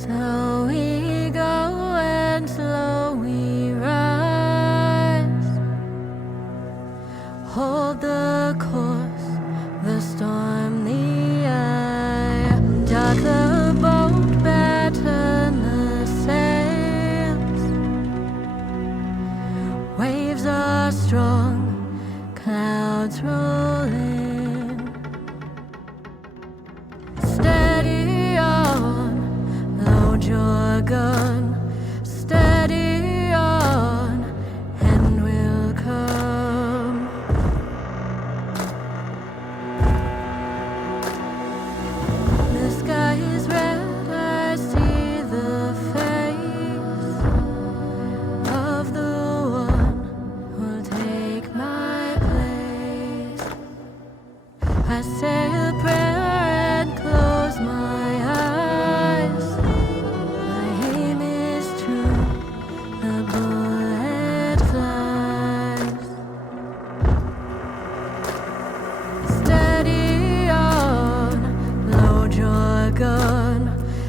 So we go and slow we rise. Hold the course, the storm, the eye. Dock the boat, batten the sails. Waves are strong, clouds roll in. Steady on, load your gun. Steady on, and we'll come. The sky is red, I see the face of the one who'll take my place. I say a prayer and close my eyes. My aim is true, the bullet flies. Steady on, load your gun.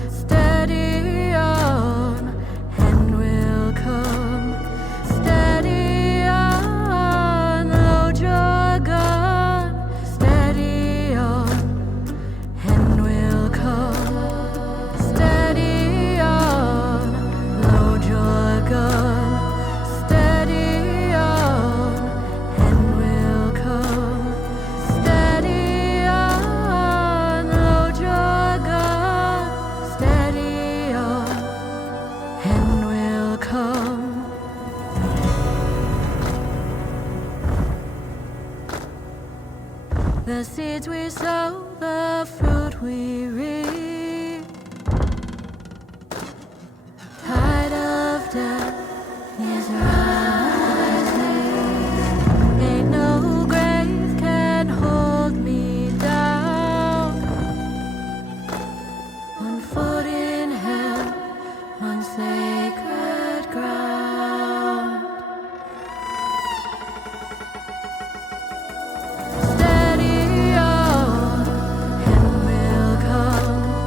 Steady on, and we'll come. Steady on, load your gun. Steady on, and we'll come. Steady on, load your gun. Steady on, and we'll come. Steady on, load your gun. Steady on, and we'll come. The seeds we sow, the fruit we reap. Tide of death is rising. Ain't no grave can hold me down. One foot in hell, on sacred ground. Steady on, and we'll come.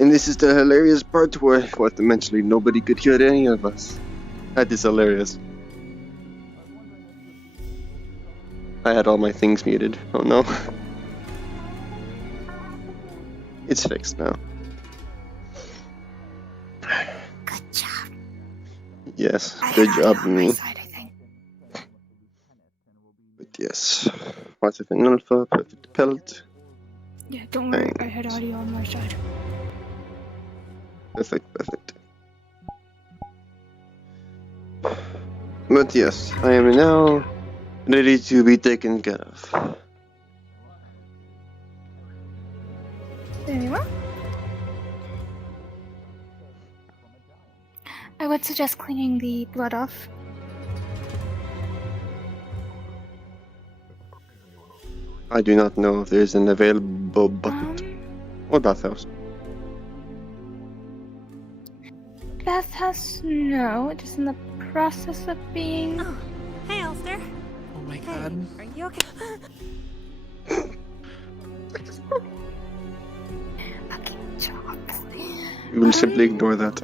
And this is the hilarious part where, what, eventually nobody could hear any of us. That is hilarious. I had all my things muted. Oh no. It's fixed now. Good job. Yes, I good had job, audio on my me. side, I think. But yes. What's it in alpha? Perfect pelt. Yeah, don't worry. Thanks. I had audio on my side. Perfect, perfect. But yes, I am now ready to be taken care of. Very well. I would suggest cleaning the blood off. I do not know if there's an available bucket or bathhouse. Bathhouse, no. It is in the process of being. Oh, hey, Elster. Oh my Hey, god. are you okay? Fucking jobs. We will simply ignore that.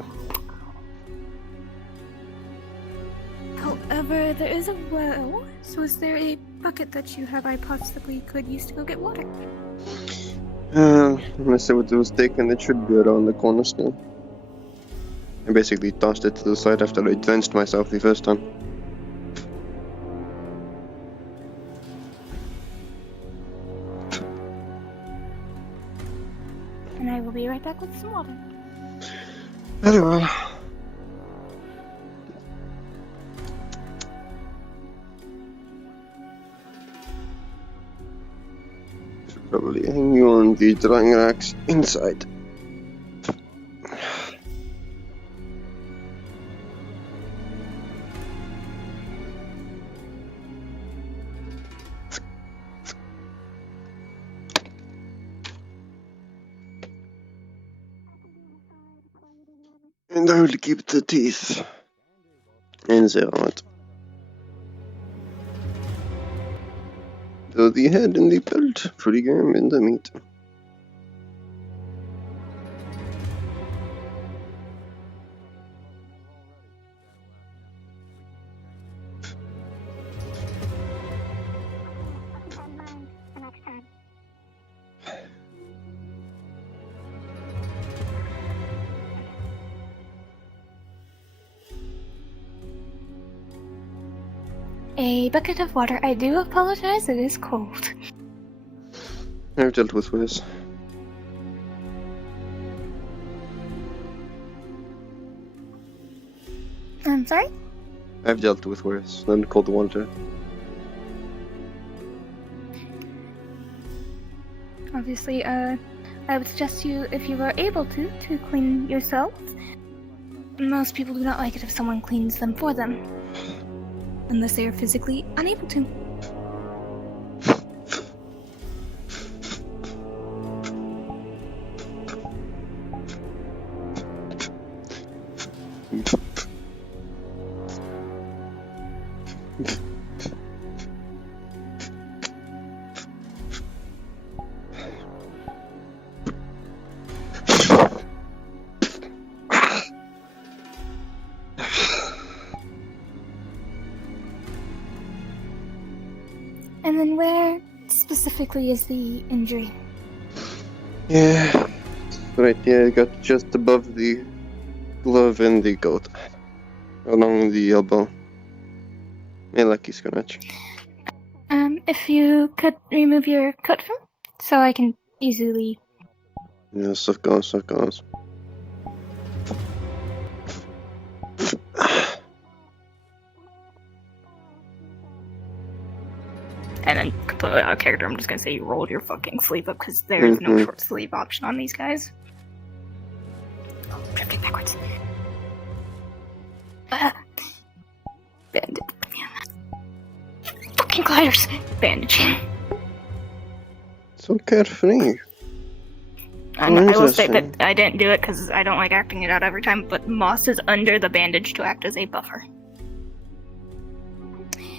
However, there is a well. So is there a bucket that you have I possibly could use to go get water? Unless it was taken, it should be around the corner still. I basically tossed it to the side after I drenched myself the first time. And I will be right back with some water. Very well. Should probably hang you on the drying racks inside. And I will keep the teeth in the heart. Though the head and the pelt, pretty game in the meat. A bucket of water. I do apologize, it is cold. I've dealt with worse. I'm sorry? I've dealt with worse than cold water. Obviously, I would suggest you, if you are able to clean yourself. Most people do not like it if someone cleans them for them. Unless they are physically unable to. And then where specifically is the injury? Yeah, right, yeah, I got just above the glove and the goat. Along the elbow. A lucky scratch. If you could remove your coat from, so I can easily. Yes, of course, of course. And then completely out of character, I'm just gonna say you rolled your fucking sleeve up because there is no short sleeve option on these guys. Oh, drifting backwards. Bandage. Fucking gliders. Bandage. So carefree. I will state that I didn't do it because I don't like acting it out every time, but moss is under the bandage to act as a buffer.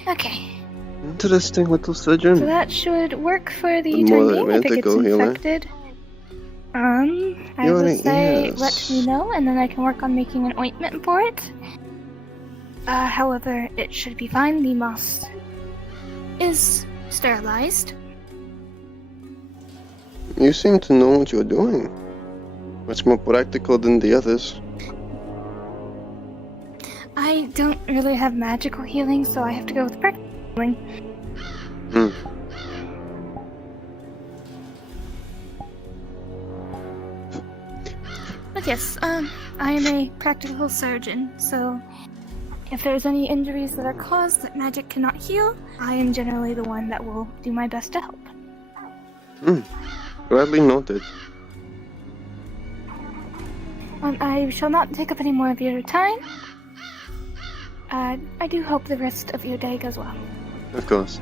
Okay. Interesting little surgeon. So that should work for the More time being if it gets healer. infected. I would say yes. let me know, and then I can work on making an ointment for it. However, it should be fine. The moss is sterilized. You seem to know what you're doing. Much more practical than the others. I don't really have magical healing, so I have to go with practical healing. Hmm. But yes, I am a practical surgeon, so if there's any injuries that are caused that magic cannot heal, I am generally the one that will do my best to help. Gladly noted. I shall not take up any more of your time. I do hope the rest of your day goes well. Of course.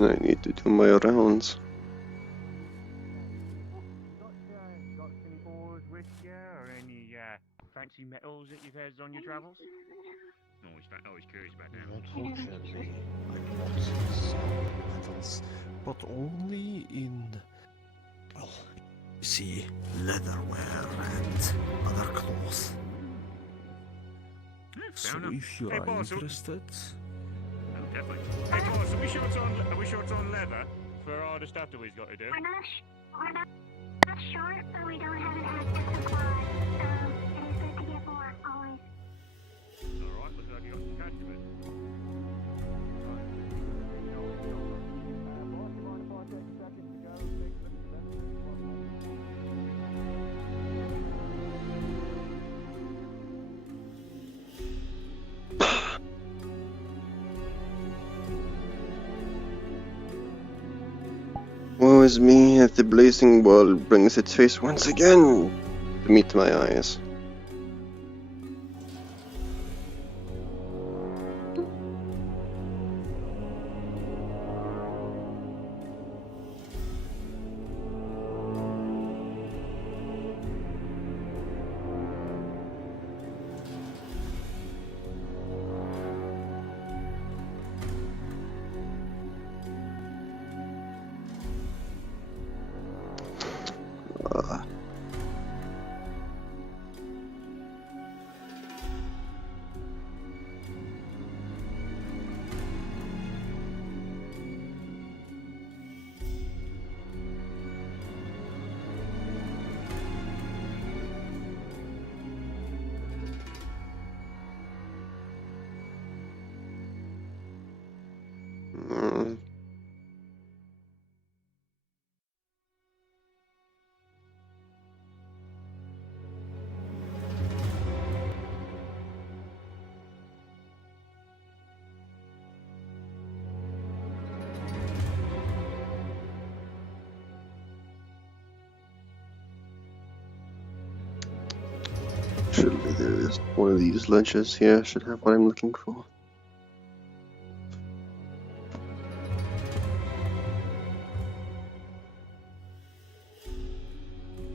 I need to do my rounds. Got any ores with you, or any fancy metals that you've had on your travels? Always curious about that. Unfortunately, I bought some metals, but only in, well, you see, leatherware and other clothes. So if you Hey, are boss, interested, oh, definitely. Hey, boss, are we sure it's on leather for all the stuff that we've got to do? We're not sure, but we don't have an active supply, so it is good to get more, always. All right, looks like you got some customers. Woe is me as the blazing world brings its face once again to meet my eyes. Mm. Surely there is one of these ledges here should have what I'm looking for.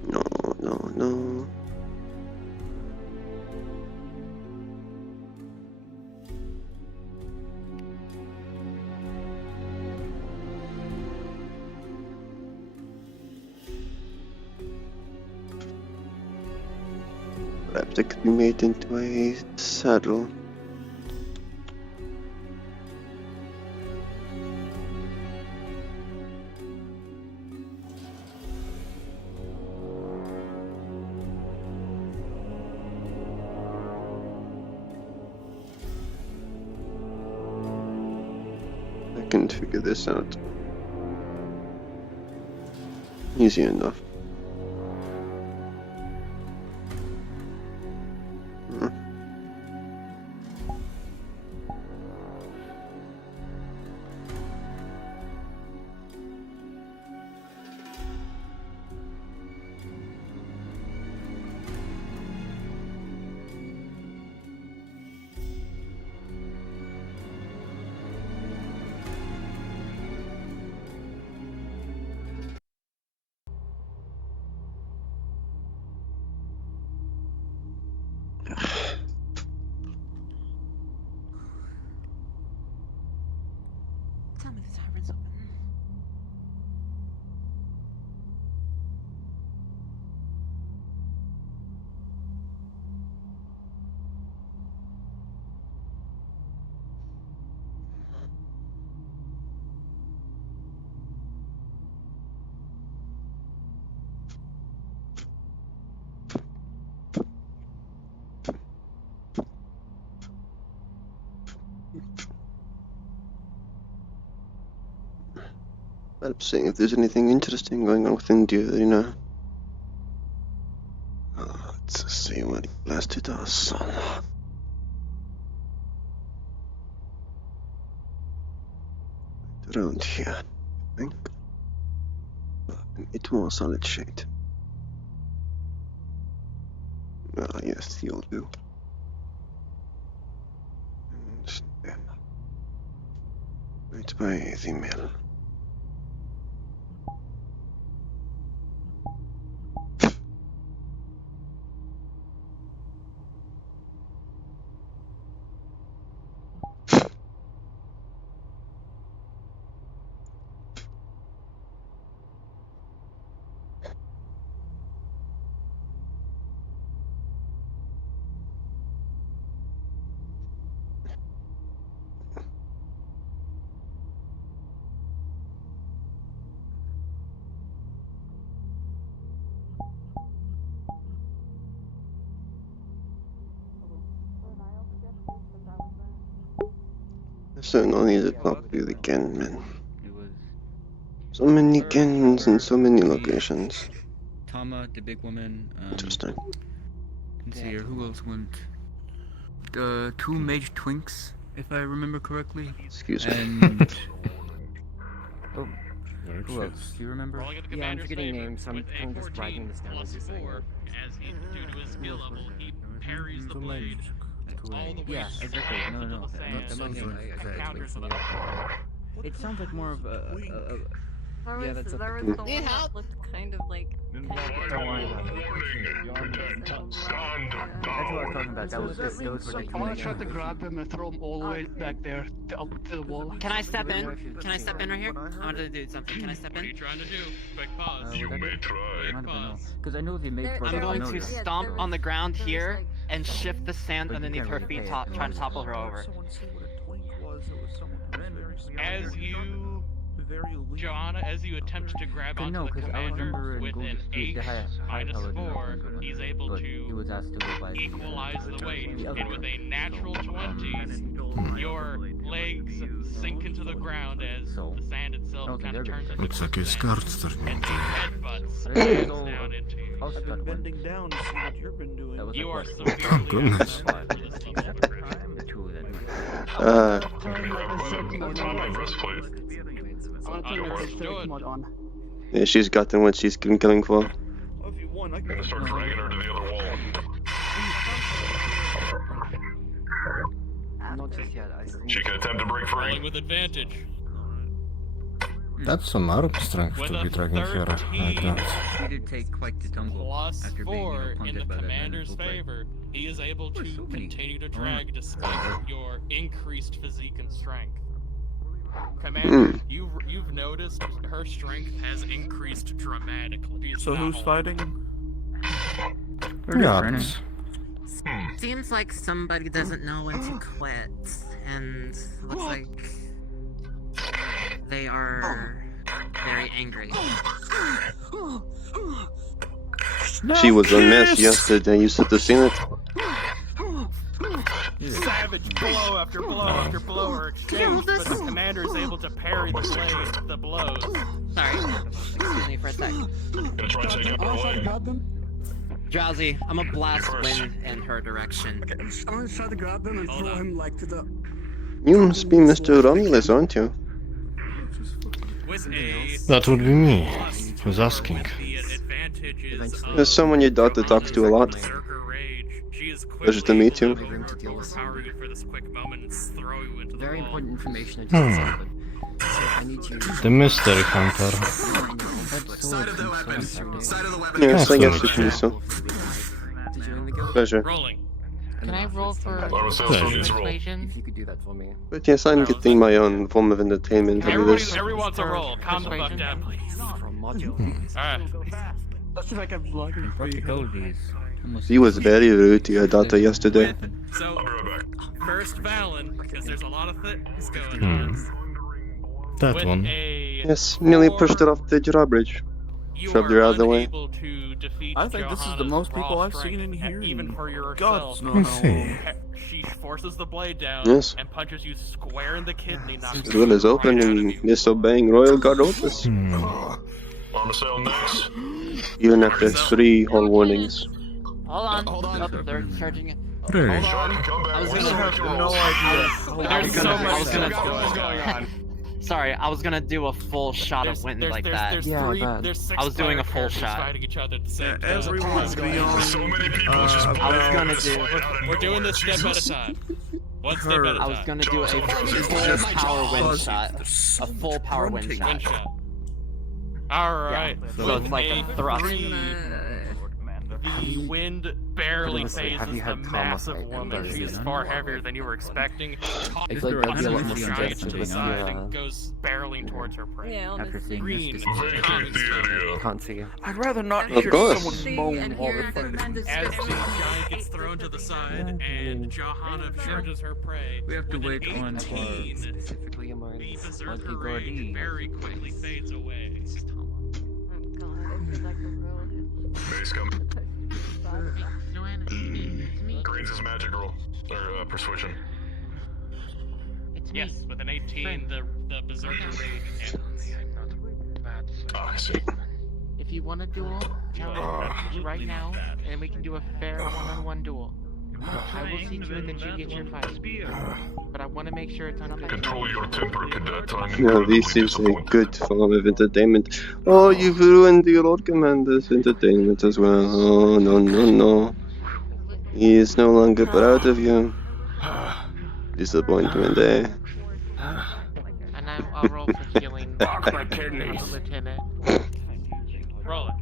No, no, no. Perhaps it could be made into a saddle. I can figure this out. Easy enough. Hmm. Tell me the tavern's open. I'm seeing if there's anything interesting going on within the arena. Let's see what last it does. Around here, I think. It more solid shade. Ah, yes, you'll do. And then, right by the mill. So no need to talk to you again, man. So many gens and so many locations. Tama, the big woman. Interesting. Let's see here, who else went? Two mage twinks, if I remember correctly. Excuse me. And oh, who else? Do you remember? Rolling at the Yeah, I'm commander's forgetting favor names. I'm with a kind of just writing 14 this down plus as you're saying 4, it. as he, due to his skill level, he parries the blade all the way Yeah, exactly. slammed No, into no, the sand, that so sounds he like counters with a It sounds like more of a Yeah, There that's was what the the- one that looked kind of like. Don't worry about it. That's what I was talking about. That was those were the I want to try to grab him and throw him all the way back there, up to the wall. Can I step in? Can I step in right here? I want to do something. Can I step What are you in? trying to do? Quick pause. You may try. Because I know the mage. I'm going to stomp on the ground here and shift the sand But you underneath can't her really feet, pay it. trying to topple her over. As you, Joanna, as you attempt to grab Okay, no, onto the 'cause I commander remember in with Gold an Street, 8 they had high minus paladin 4, weapons, he's able but he to was asked to go by equalize the weight, the other and with a one. natural 20, your legs sink into the ground as So? the sand itself Okay, kind of they're turns good. into Looks like his quicksand, cards and turning the into headbutts I think it's all down into you. house I've been cut one. bending down to see what you've been doing. That was You like are what? severely goodness. outnumbered for this level of aggression. The two of them. Mod on. Yeah, she's gotten what she's been killing for. If you want, I can start dragging her to the other wall. Not just yet. I still She can attempt to break free. Rolling with advantage. That's some arm strength With to a be dragging her like 13. that. She did take quite the tumble Plus after being 4 in punted the by that commander's elemental blade. favor. He is able to so many. continue to Oh. drag despite your increased physique and strength. Commander, you've noticed her strength has increased dramatically. She's So not who's holding. fighting? Yeah. Seems like somebody doesn't know when to quit, and looks like they are very angry. She was a mess yesterday, you should have seen it. Savage blow after blow after blow are exchanged, but the commander is able to parry the blows. Sorry, excuse me for a sec. Drowsy, I'm a blast wind in her direction. I'm gonna try to grab him and Hold throw on. him like to the. You must be Mr. Romulus, aren't you? With a That would be me. plus Who's 4 asking? with the advantages There's someone your daughter talks to a lot. Berserker rage. She is Pleasure to quickly meet able you. to overpower you for this quick moment and throw you into the Very wall. important information I just discovered. So I need you. The mystery hunter. Side of the weapons. Side of the weapons. Yes, I Nice guess to you can do so. Did you in the guild? Pleasure. Rolling. Can I roll for If you could do that for me. But yes, I'm getting my own form of entertainment out of this. Everyone's a roll. Calm the fuck down, please. Alright. Let's see if I can block him for you. Practicalities. She was very rude to your daughter yesterday. So, first Valen, because there's a lot of things going Hmm. on. That With one. a Yes, nearly pushed her off the drawbridge. You shoved are her out of the way. unable to defeat I think this is the Johanna's most raw people I've strength, seen in here. even in for yourself. God's know Let's how see. long. She forces the blade down Yes. and punches you square in the kidney, knocking As well as you right out of opening, you. disobeying Royal Guard orders. Armicell next. Even after 3 whole warnings. Hold on. Hold on. Oh, they're charging. Really? Sean, come back. I was Once gonna you have make your no rolls. idea. There's so much I was gonna stuff What's going on? Sorry, I was gonna do a full shot of wind like that. There's Yeah, three, I bet. there's 6 I was doing a player full characters shot. fighting each other at the same time. Everyone's beyond. So many people just I was blowing gonna this do- fight out of We're doing nowhere. this step at a Jesus. time. One step at a time. I was gonna do a full power wind shot. A full power wind Wind shot. shot. Alright. So it's like a thrust. The wind barely Honestly, have phases you the had trauma massive fight? woman. She is far heavier than you were expecting. I feel like Tosses that'd be a lot more the giant suggestive to the with side the, and goes barreling towards her prey. Yeah, After seeing Green. this, Vacate the area. can't see. I'd rather not Of hear course. someone moan while we're fighting. As the giant gets thrown to the side and Johanna charges her prey, We have to with an wait on 18, Specifically in the mind. berserker rage very quickly fades away. Base come. Joanna, it's me. Greens is magic roll. Or persuasion. It's me. Yes, with an 18, the berserker rage ends. Ah, I see. If you want a duel, challenge me right now, and we can do a fair one-on-one duel. I will see to it that you get your fight. But I want to make sure it's unfair. Control your temper, cadet. I'm Now incredibly this is a disappointed. good form of entertainment. Oh, you've ruined the Lord Commander's entertainment as well. Oh, no, no, no. He is no longer proud of you. Disappointment, eh? And I'll roll for healing. Lieutenant. Roll it.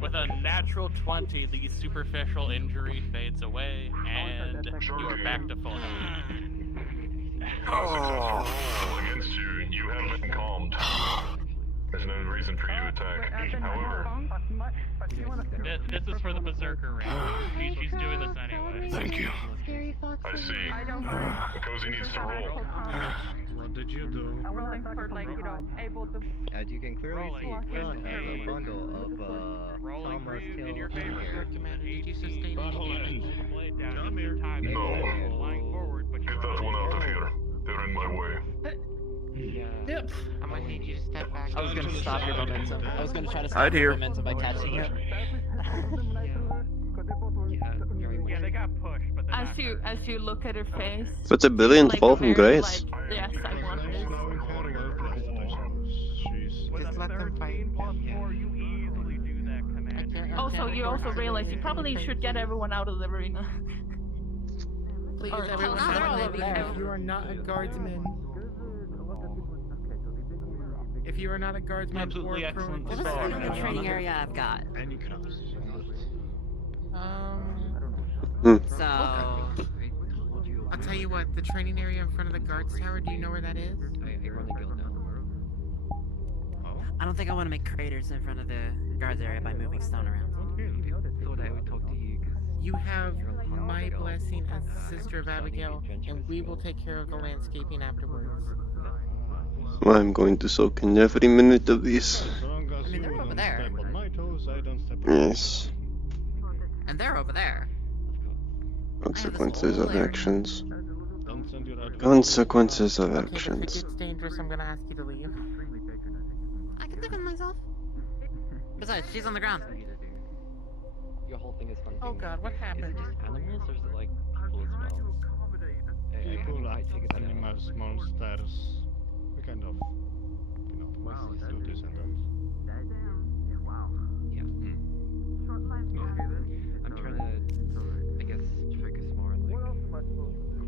With a natural 20, the superficial injury fades away, and you are back to full health. Well, against you, you have been calmed. There's no reason for you to attack. However, This is for the berserker rage. She's doing this anyway. thank you. I see. Cozy needs to roll. What did you do? As you can clearly Rolling see, with Ken has a bundle of rolling for Thomas you in Hill your favor. here. Commander, did you sustain any damage? Blade down at the time. No. Flying forward, but Get you're that one out of here. They're in my way. Yeah. I'm gonna need you to step back. I was gonna stop your momentum. I was gonna try to stop I'd your hear. momentum by catching it. Yeah, they got pushed, but they're not As you look at her face. What's a brilliant like fall a from very, grace? Like, yes, I want this. Just let them fight. you easily do that, Commander. Also, you also realize you probably should get everyone out of the arena. Please, Or everyone, tell them everyone over there. if you are not a guardsman. If you are not a guardsman Absolutely or excellent prone- start. The training area I've got. And you can also So, I'll tell you what, the training area in front of the guards tower, do you know where that is? I run the guild now. I don't think I want to make craters in front of the guards area by moving stone around. Thought I would talk to you because You have my blessing as Sister of Abigail, and we will take care of the landscaping afterwards. I'm going to soak in every minute of this. I mean, they're over there. Yes. And they're over there. Consequences of actions. Consequences of Okay, if it actions. gets dangerous, I'm gonna ask you to leave. I can defend myself. Besides, she's on the ground. your whole thing is hunting. Oh god, what Is it happened? just animals or is it like people as well? People I are take it that animals, monsters. We kind of, do this and that. Yeah. I'm trying to, I guess, focus more on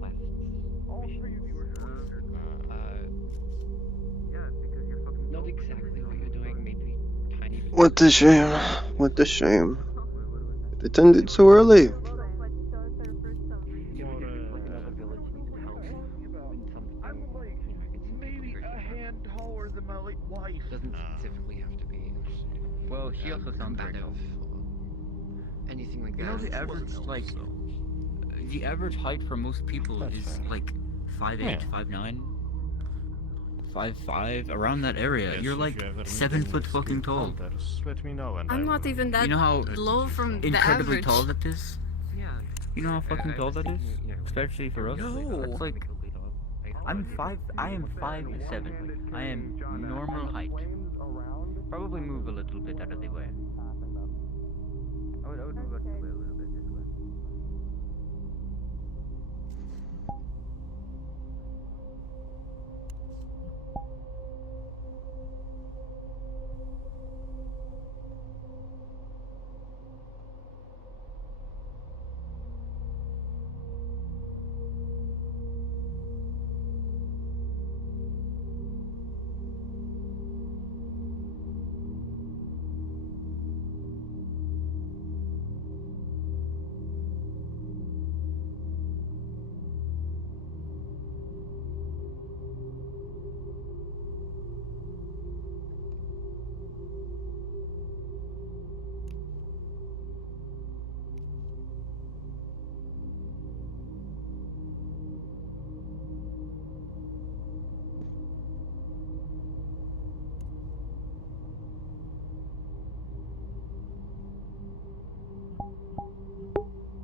like quests, missions. Not exactly what you're doing, maybe tiny bit. What a shame. What a shame. It ended so early. You ever get like another village needs help when something, maybe a hand taller than my late wife. Doesn't specifically have to be. Well, she also sounds very tall. Anything like You that. know, the average, like, the average height for most people is like 5'8", Yeah. 5'9". 5'5", around that area. Yes, You're if like you ever meet 7 any foot fucking skilled tall. hunters, let me know and I I'm will not help. even that You know how low from the incredibly average. tall that is? Yeah. You know how fucking I tall was that is? thinking, you know, Especially for us. No. That's like I am 5'7". I am normal height. Probably move a little bit out of the way. I would move out of the way a little bit this way.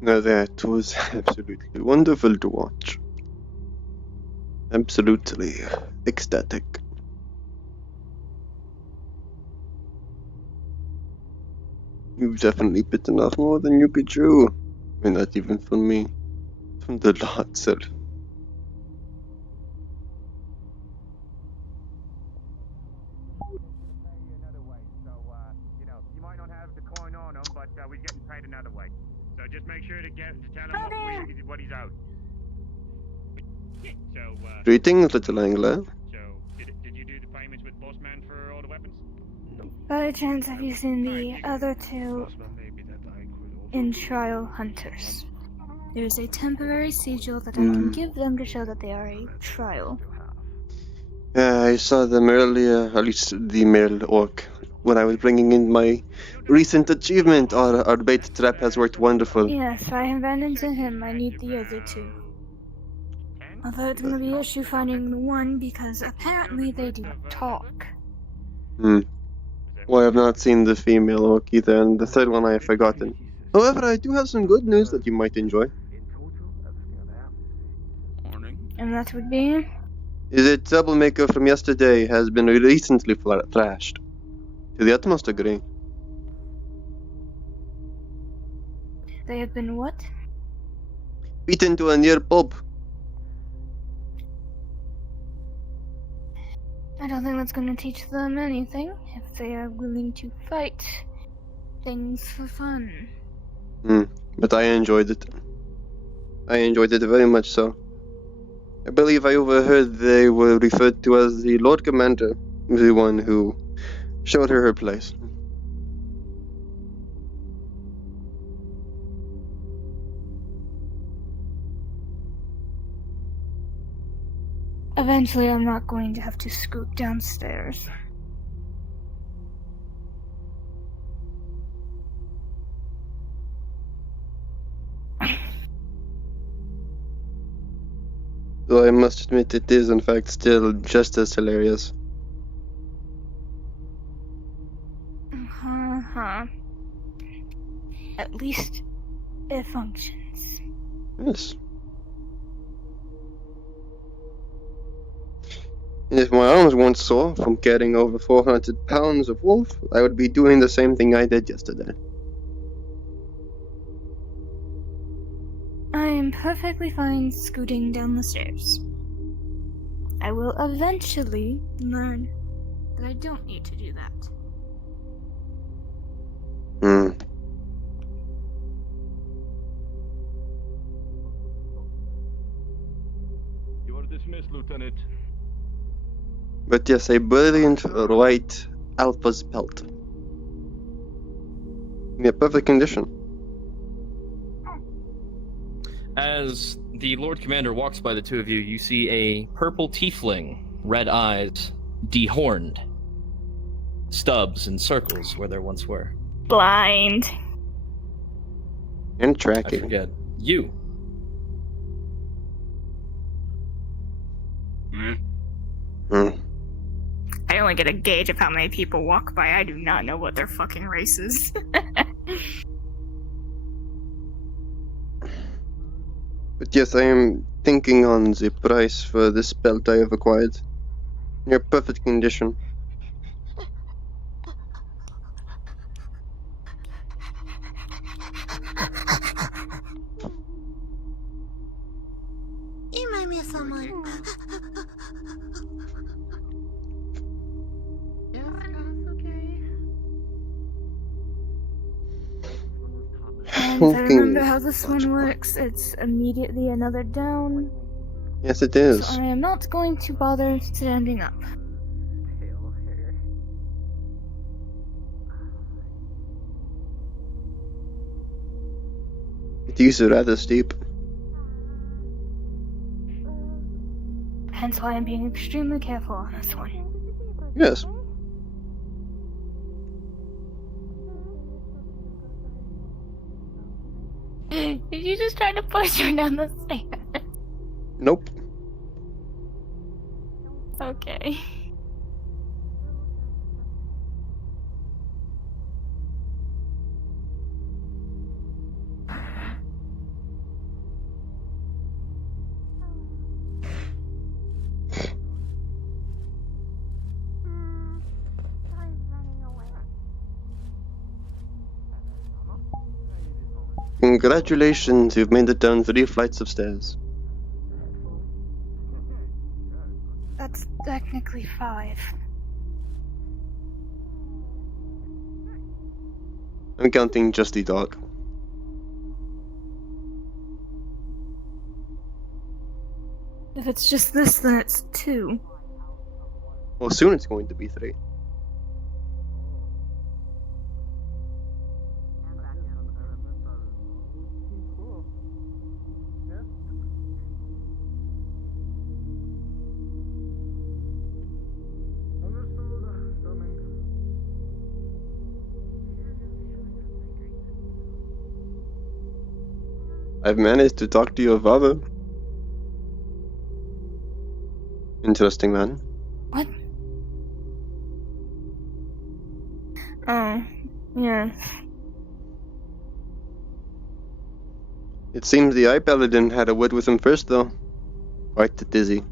Now that was absolutely wonderful to watch. Absolutely ecstatic. You've definitely bitten off more than you could chew. I mean, not even from me. From the lot itself. You know, you might not have the coin on him, but we're getting paid another way. So just make sure to tell him what he's owed. Yeah, so, Greetings, little angler. So, did you do the payments with Bossman for all the weapons? By chance, have you seen the other two Bossman, maybe that I could also in trial hunters? There's a temporary sigil that I Hmm. can give them to show that they are a trial. Yeah, I saw them earlier, at least the male orc, when I was bringing in my recent achievement. Our bait trap has worked wonderful. Yes, I abandoned to him. I need the other two. Although it's gonna be an issue finding the one because apparently they do talk. Hmm. Well, I have not seen the female orc either, and the third one I have forgotten. However, I do have some good news that you might enjoy. And that would be? The troublemaker from yesterday has been recently thrashed. To the utmost degree. They have been what? Beaten to a near pulp. I don't think that's gonna teach them anything if they are willing to fight things for fun. But I enjoyed it. I enjoyed it very much so. I believe I overheard they were referred to as the Lord Commander, the one who showed her place. Eventually, I'm not going to have to scoot downstairs. Though I must admit it is in fact still just as hilarious. At least it functions. Yes. If my arms weren't sore from carrying over 400 pounds of wolf, I would be doing the same thing I did yesterday. I am perfectly fine scooting down the stairs. I will eventually learn that I don't need to do that. You are dismissed, Lieutenant. But yes, a brilliant white alpha's pelt. Yeah, perfect condition. As the Lord Commander walks by the two of you, you see a purple tiefling, red eyes, dehorned, stubs and circles where there once were. Blind. And I tracking. forget. You. only get a gauge of how many people walk by. I do not know what their fucking race is. But yes, I am thinking on the price for this belt I have acquired. Near perfect condition. You remind me of someone. Yes, Gus, okay. And if I remember Fucking how this one works, it's immediately another down. yes, it So is. I am not going to bother standing up. Pale hair. It is rather steep. Hence why I'm being extremely careful on this one. Yes. Did you just try to push her down the stairs? Nope. Okay. Congratulations, you've made it down 3 flights of stairs. That's technically 5. I'm counting just the dog. If it's just this, then it's 2. Well, soon it's going to be 3. I've managed to talk to your father. Interesting man. What? Oh, yeah. It seems the Eye Paladin had a word with him first, though. Quite dizzy.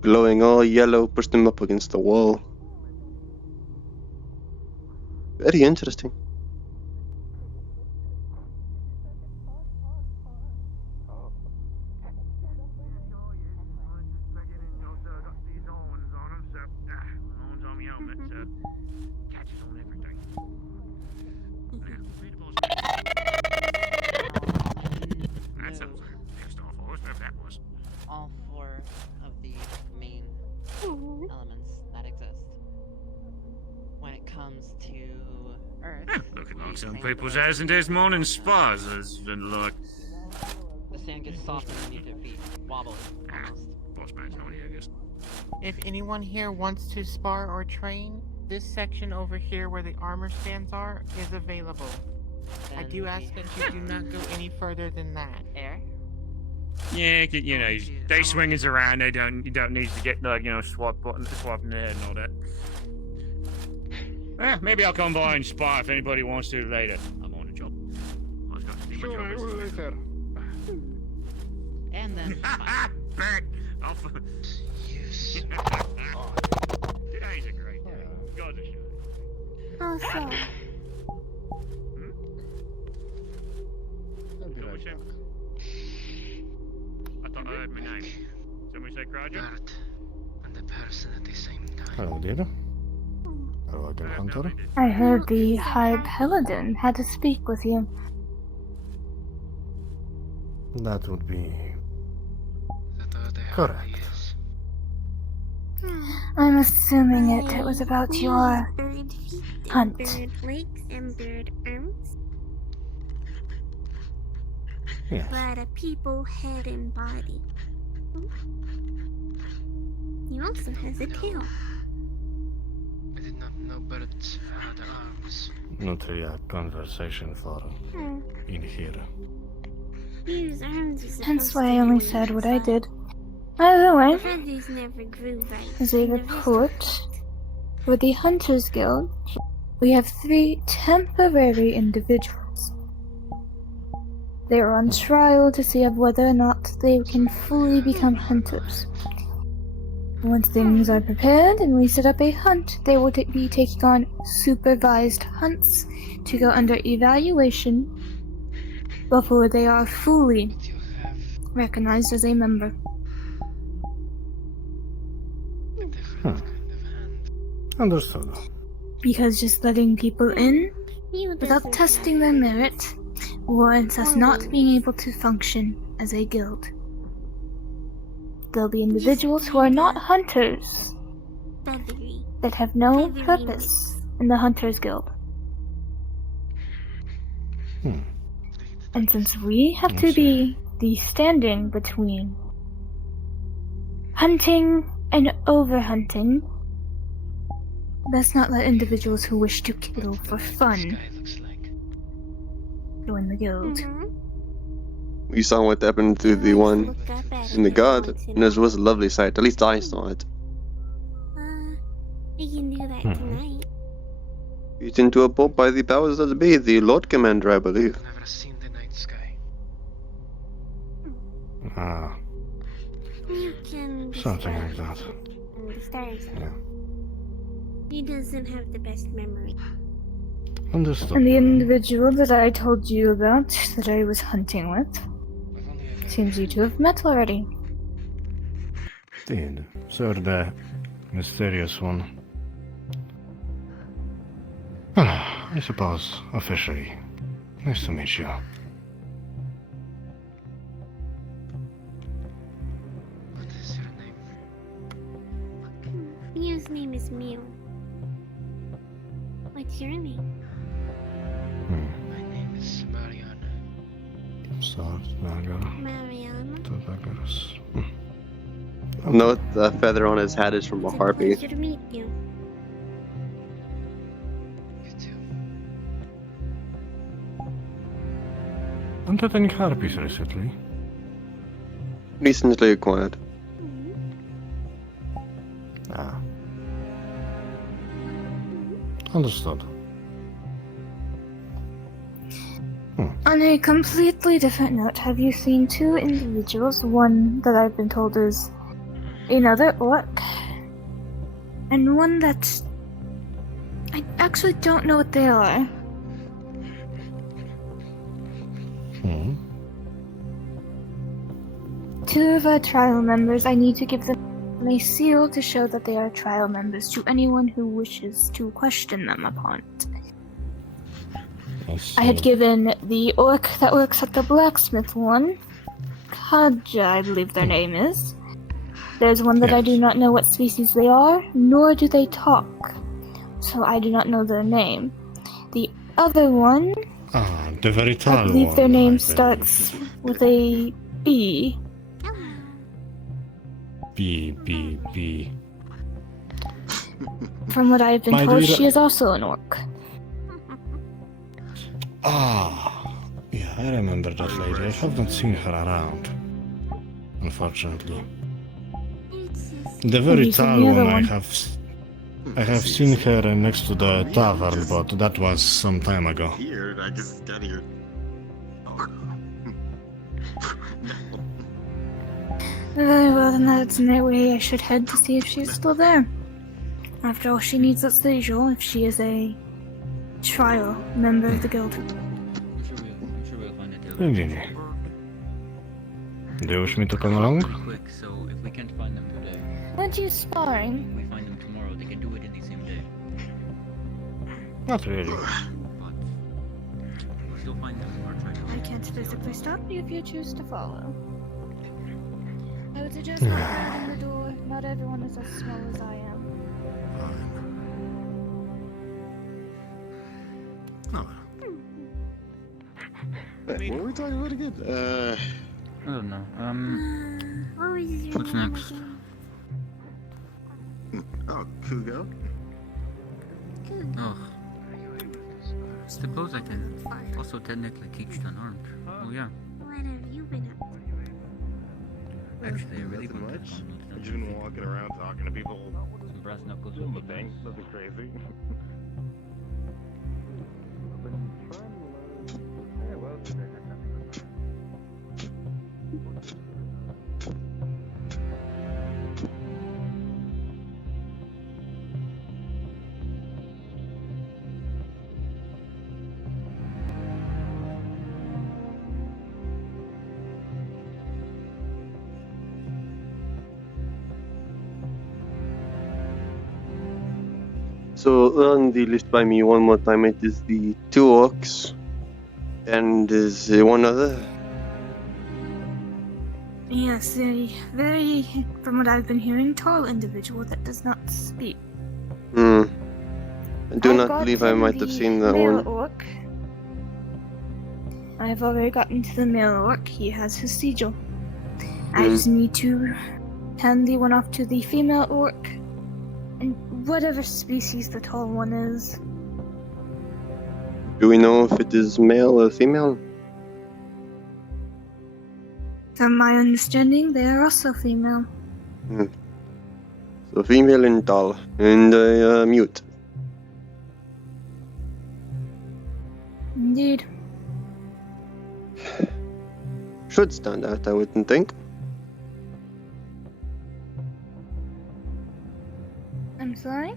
Glowing all yellow, pushed him up against the wall. Very interesting. That sounds like pissed off. I was where that was. All 4 of the main elements that exist. When it comes to Earth, Looking we like some sand people's the house in this morning earth. spas has been like. The sand gets soft underneath your feet, wobbly almost. Boss man's not here, I guess. If anyone here wants to spar or train, this section over here where the armor stands are is available. I Then do we ask that have you do not go any further than that. Air. Yeah, you know, they swingers around. You don't need to get like swipe button, swiping the head and all that. Maybe I'll come by and spy if anybody wants to later. I'm on a job. I've got to do my Sure, I job. will later. And then Back. Today's a great day. God's a shot. Oh, so. I'll be right back. I thought I heard my name. Somebody say Roger? And the person at the same time. Hello, dear. Hello, again, Hunter. I heard the High Paladin had to speak with you. That would be correct. I'm assuming it was about your bird feet hunt. and bird legs and bird arms, Yes. but a people head and body. He also has a tail. I did not know birds had arms. Not a conversation for in here. Whose arms are Hence supposed why to I only be said what that I size? did. By the way, The feathers never grew right. as a and the wrist report for the Hunters Guild, we have 3 temporary individuals. They are on trial to see whether or not they can fully become hunters. Once things are prepared and we set up a hunt, they will be taking on supervised hunts to go under evaluation before they are fully recognized as a member. Understood. Because just letting people in You without doesn't testing their merit warrants us not being able to function as a guild. There'll be individuals who are not hunters feathery. that have no Feathery purpose in the Hunters Guild. And since we have to be the standing between hunting and overhunting, let's not let individuals who wish to kill for fun join the guild. We saw what happened to the one in the god, and it was a lovely sight. At least I saw it. We can do that tonight. Beat into a pulp by the powers that be, the Lord Commander, I believe. Never seen the night sky. Ah, You can something like that. and the stars. Yeah. He doesn't have the best memory. Understood. And the individual that I told you about, that I was hunting with, seems you to have met already. Indeed. So the mysterious one. I suppose, officially. Nice to meet you. What is your name? Mew's name is Mew. What's your name? My name is Mariana. Mariana. Note the feather on his hat is from a harpy. Pleasure to meet you. Hunted any harpies recently? Recently acquired. Ah. Understood. On a completely different note, have you seen 2 individuals? One that I've been told is another orc, and one that I actually don't know what they are. Two of our trial members, I need to give them a seal to show that they are trial members to anyone who wishes to question them upon it. I had given the orc that works at the blacksmith one, Kaja, I believe their name is. There's one that I do not know what species they are, nor do they talk, so I do not know their name. The other one, Ah, the very tall I believe one, their name I starts with a B. B. From what I have been My told, dear- she is also an orc. Ah, yeah, I remember that lady. I have not seen her around, unfortunately. The very you seen tall the other one, one? I have seen her next to the tavern, but that was some time ago. Here, I just got here. Very well, then that's in that way I should head to see if she's still there. After all, she needs us the usual if she is a trial member of the guild. I'm sure we'll find it. Indeed. Do you wish me to come along? Pretty quick, so if we can't find them today, Aren't you sparring? if we find them tomorrow, they can do it in the same day. Not really. But we'll still find them or try to. I can't physically stop you if you choose to follow. I would suggest opening the door. Not everyone is as small as I am. Wait, what were we talking about again? I don't know. What was your What's next? Oh, Kugo? Oh. Suppose I can also technically teach the unarmed. Oh yeah. Well, What have you been up to? Actually, a really Nothing good much. compliment. I've just been walking around talking to people. Some brass knuckles would be Nothing, nice. nothing crazy. Yeah, well, So run the list by me one more time. It is the 2 orcs, and is one other. Yes, a very, from what I've been hearing, tall individual that does not speak. I do I've not believe I gotten might have the seen that male one. orc. I've already gotten to the male orc. He has his sigil. I just need to hand the one off to the female orc, and whatever species the tall one is. Do we know if it is male or female? From my understanding, they are also female. So female and tall, and mute. Indeed. Should stand out, I wouldn't think. I'm sorry?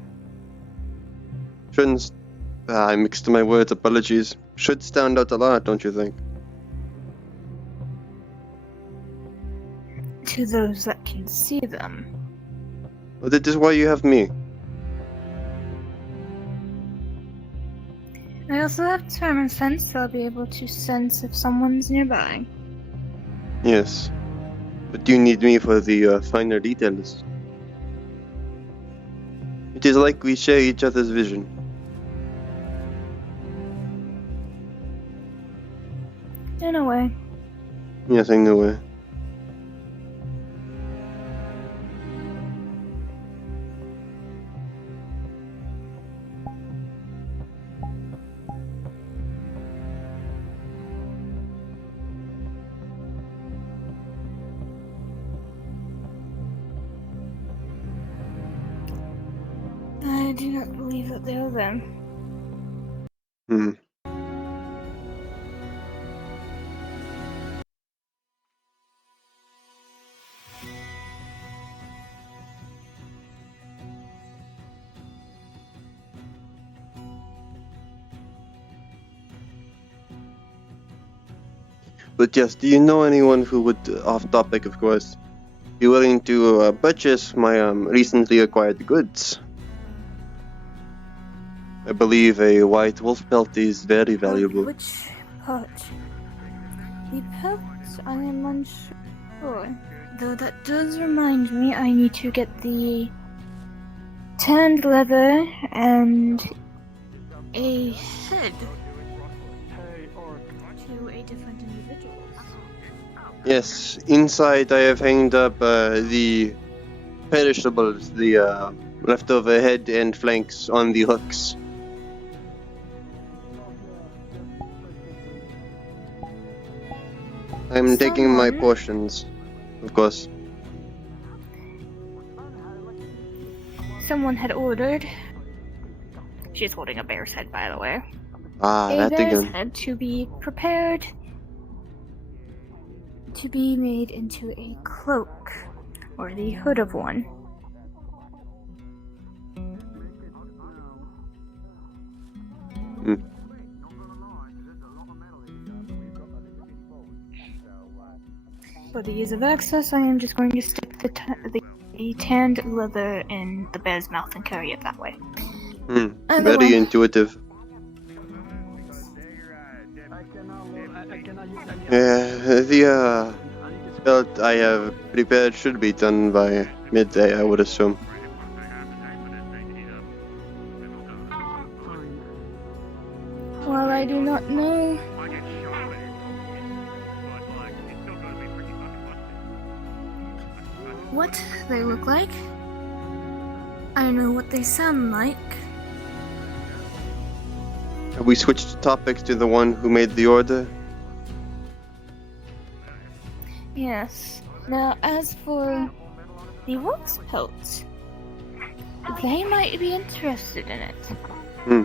Shouldn't. I mixed my words, apologies. Should stand out a lot, don't you think? To those that can see them. Well, that is why you have me. I also have Termin Sense, so I'll be able to sense if someone's nearby. Yes. But you need me for the finer details. It is like we share each other's vision. In a way. Yes, I know it. I do not believe that they are them. But yes, do you know anyone who would, off topic of course, be willing to purchase my recently acquired goods? I believe a white wolf pelt is very valuable. Which part? The pelt, I am unsure. Though that does remind me, I need to get the tanned leather and a head to a different individual. Yes, inside I have hanged up the perishables, the leftover head and flanks on the hooks. I'm taking my portions, of course. Someone had ordered. She's holding a bear's head, by the way. Ah, a that bear's again. head to be prepared to be made into a cloak, or the hood of one. For the ease of access, I am just going to stick the tanned leather in the bear's mouth and carry it that way. Very intuitive. The belt I have prepared should be done by midday, I would assume. Well, I do not know. What they look like. I know what they sound like. Have we switched topics to the one who made the order? Yes. Now, as for the wolf's pelts, they might be interested in it. Hmm.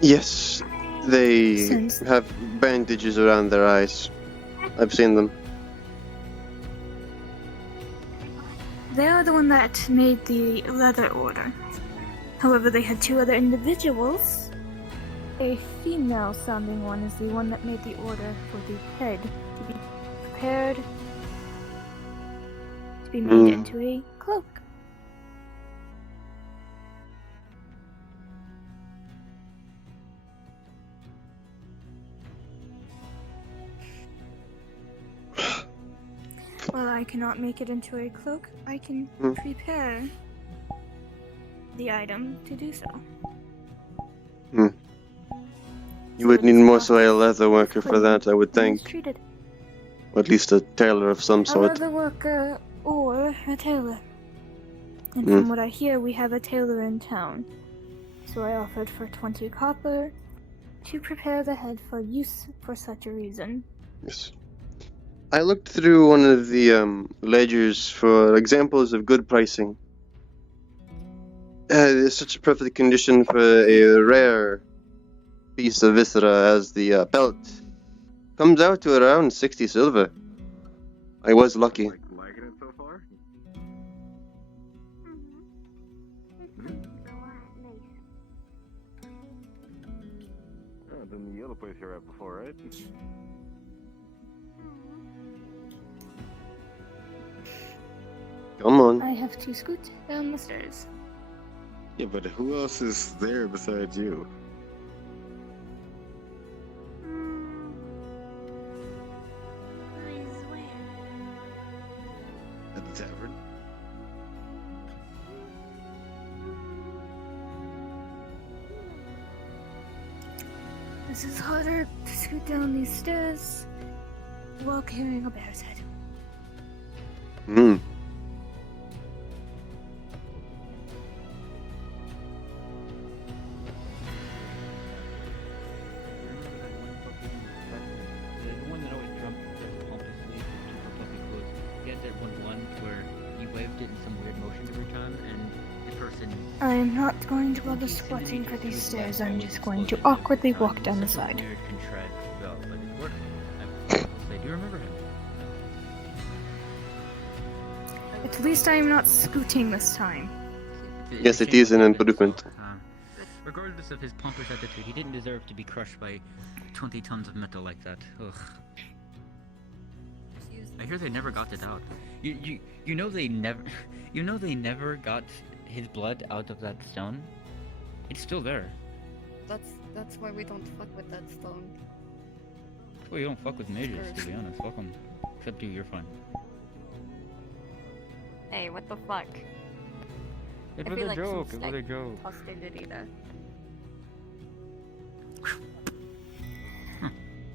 Yes, they Since have bandages around their eyes. I've seen them. they are the one that made the leather order. However, they had two other individuals. A female-sounding one is the one that made the order for the head to be prepared to be made into a cloak. Well, I cannot make it into a cloak. I can prepare the item to do so. You would need more so a leather worker for that, I would think. Mistreated. Or at least a tailor of some A sort. leather worker or a tailor. And from what I hear, we have a tailor in town. So I offered for 20 copper to prepare the head for use for such a reason. Yes. I looked through one of the ledgers for examples of good pricing. It's such a perfect condition for a rare piece of viscera as the pelt. Comes out to around 60 silver. I was lucky. Liking it so far? Oh, than the other place you were at before, right? Come on. I have to scoot down the stairs. Yeah, but who else is there besides you? At the tavern? This is harder to scoot down these stairs while carrying a bear's head. The one that always jumped pompously to puppy clothes. He had that one where he waved it in some weird motion every time, and the person. I am not going to bother squatting for these stairs. I'm just going to awkwardly walk down the side. Weird contrived spell, but it worked. I will say, do you remember him? At least I am not scooting this time. Yes, it is an improvement. Regardless of his pompous attitude, he didn't deserve to be crushed by 20 tons of metal like that. Ugh. I hear they never got it out. You know they never got his blood out of that stone. It's still there. That's why we don't fuck with that stone. That's why you don't fuck with mages, to be honest. Fuck them. Except you, you're fine. Hey, what the fuck? It I was feel a like joke. some, It was a joke. Hostility there.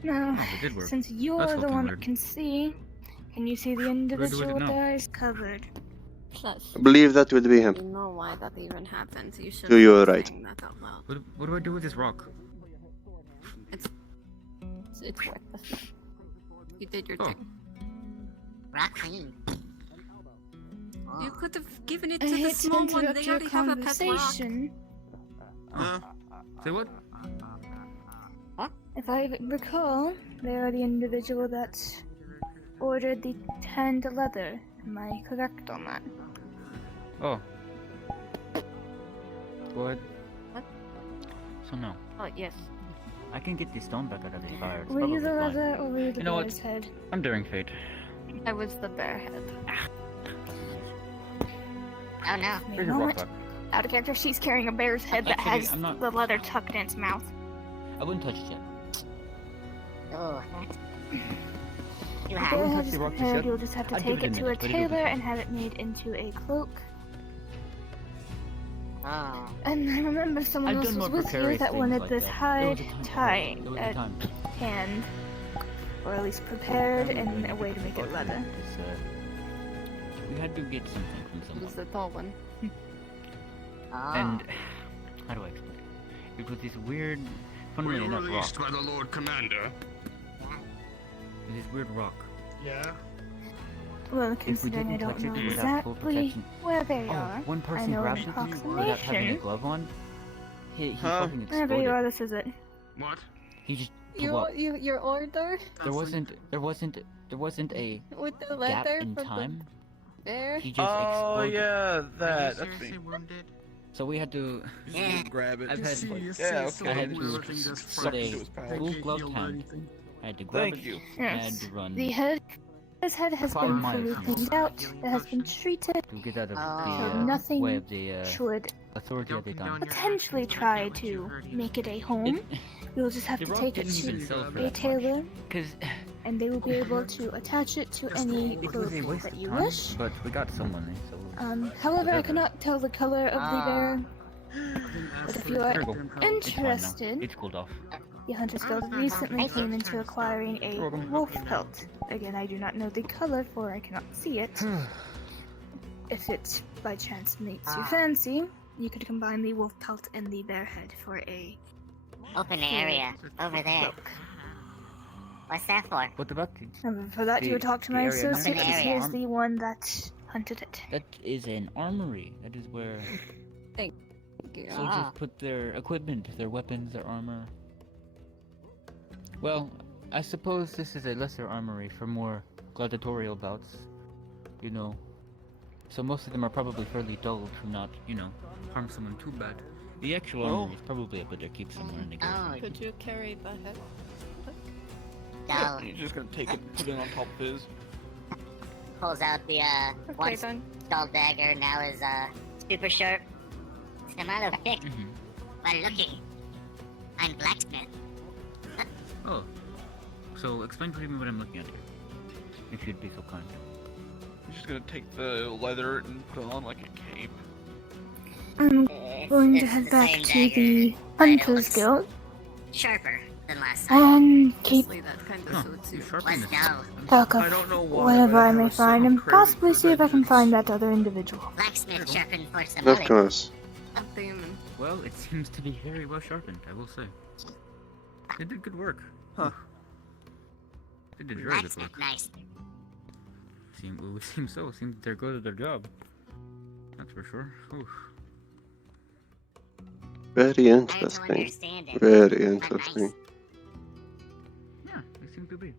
Now, Oh, it did work. since you're That's the fucking one weird. that can see, can you see the individual it with now? their eyes covered? Plus, I believe that would be him. you know why that even happened. You should You are be right. saying that out loud. What do I do with this rock? It's worthless. You did your Oh. thing. Raccoon. You could have given it I to the hate to small one. interrupt They your already have a pet rock. conversation. Say what? If I recall, they are the individual that ordered the tanned leather. Am I correct on that? Oh. What? What? So no. Oh, yes. I can get the stone back out of the fire. It's Were you the probably fine. leather or were you the You know what? bear's head? I'm daring fate. I was the bear head. Oh no. Here's your rock back. Out of character, she's carrying a bear's head that Actually, has I'm not- the leather tucked in its mouth. I wouldn't touch it yet. Oh. The I bear wouldn't head touch is the rock just prepared, yet. you'll just have to I'd give take it a it to a minute, but it'll be tailor fine. and have it made into a cloak. Ah. And I remember someone I've else done was more with you precarious that things wanted like this that. hide There was a tied, There was a time. tanned, or at least prepared, and a way to make it leather. You had to get something from someone. Who's the tall one? And how do I explain it? It was this weird, funnily Were you enough, rock. released by the Lord Commander? It was this weird rock. Yeah. Well, If we considering I didn't don't touch it know without full exactly protection. where they Oh, are, one I person know an grabbed it without having a approximation. glove on. He Huh? fucking Wherever you exploded. are, this is it. What? He just Your order there wasn't a with the gap letter in from time. the bear. He just exploded. Are that. you seriously wounded? So we had to grab it. I've had Yeah, okay. I had to suck put into a his pouch. full gloved hand. I had to grab Thank it. you. I had Yes. to run His head has 5 been miles fully from cleaned out. It has been treated. to get out of So the way nothing of the should authority at the time. potentially try to make it a home. You'll just have The to rock take it didn't even sell to for a that tailor, much. Because and they will be able to attach it to any it was a clothing waste that of you time, wish. but we got someone, so However, I cannot tell the color of the bear. But if you are Here we go. It's fine now. interested, It's cooled off. the Hunters Guild recently came into acquiring a wolf pelt. Again, I do not know the color, for I cannot see it. If it by chance makes you fancy, you could combine the wolf pelt and the bear head for a Open area over there. cloak. What's that for? What about For that, you would talk to my area next associate, to because the he is arm- the one that hunted it. That is an armory. That is where Thank you. soldiers put their equipment, their weapons, their armor. Well, I suppose this is a lesser armory for more gladiatorial bouts. You know. So most of them are probably fairly dull to not, harm someone too bad. The actual armory is probably up there, keep someone in the game. Oh, Could you carry the head? no. He's just gonna take it, put it on top of his. Pulls out the once then. dull dagger, now is super sharp. Tomato pick. Well, looky. I'm blacksmith. Oh. So explain to me what I'm looking at here. If you'd be so kind. He's just gonna take the leather and put it on like a cape. I'm going to It's head the back same to dagger, the but it Hunters looks Guild sharper than last time. and keep That kind Huh, of suits you. Let's go. talk of whatever I may find, and possibly see if I can find that other individual. Blacksmith sharpened for some Of money. course. Demon. Well, it seems to be very well sharpened, I will say. They did good work. Huh. They did very good Blacksmith, work. nice. It would seem so. It seems they're good at their job. That's for sure. Oof. Very Hard to interesting. understand it. Very but interesting. nice. Yeah, they seem to be.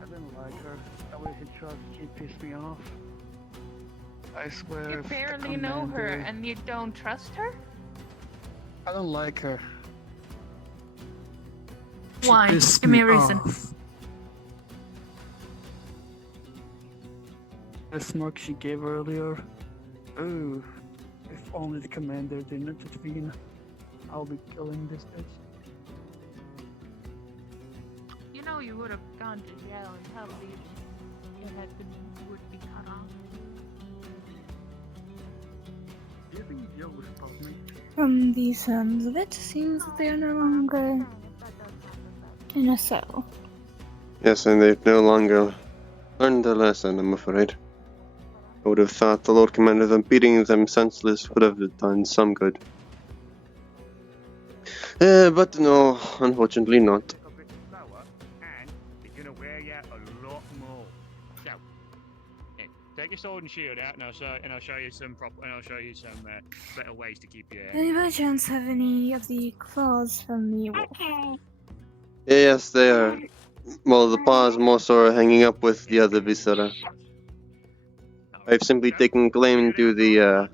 I didn't like her. The way she pissed me off. I swear. You if the barely know her commander- and you don't trust her? I don't like her. Why? pissed Give me a me reason. off. The smirk she gave earlier. Ooh. If only the commander didn't intervene, I'll be killing this bitch. You know you would have gone to jail and probably your head would be cut off. Do you think Joe would stop me? From the sounds of it, seems that they are no longer in a cell. Yes, and they've no longer learned their lesson, I'm afraid. I would have thought the Lord Commander them beating them senseless would have done some good. But no, unfortunately not. A bit slower, and it's gonna wear you a lot more. So, yeah, take your sword and shield out, and I'll show you some better ways to keep your. Do you by chance have any of the claws from the wolf? Yes, they are. Well, the paws more so are hanging up with the other viscera. I've simply taken claim to the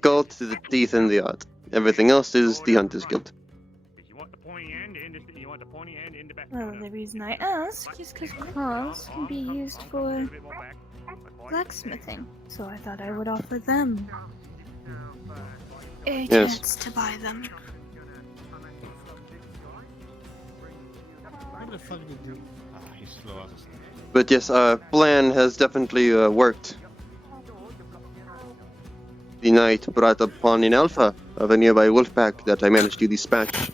cult, to the teeth, and the art. Everything else is the Hunters Guild. You want the pointy end in the back. Well, the reason I ask is because claws can be used for blacksmithing, so I thought I would offer them a Yes. chance to buy them. the fuck did you... Ah, he's slow as a snake. But yes, our plan has definitely worked. The night brought upon an alpha of a nearby wolf pack that I managed to dispatch.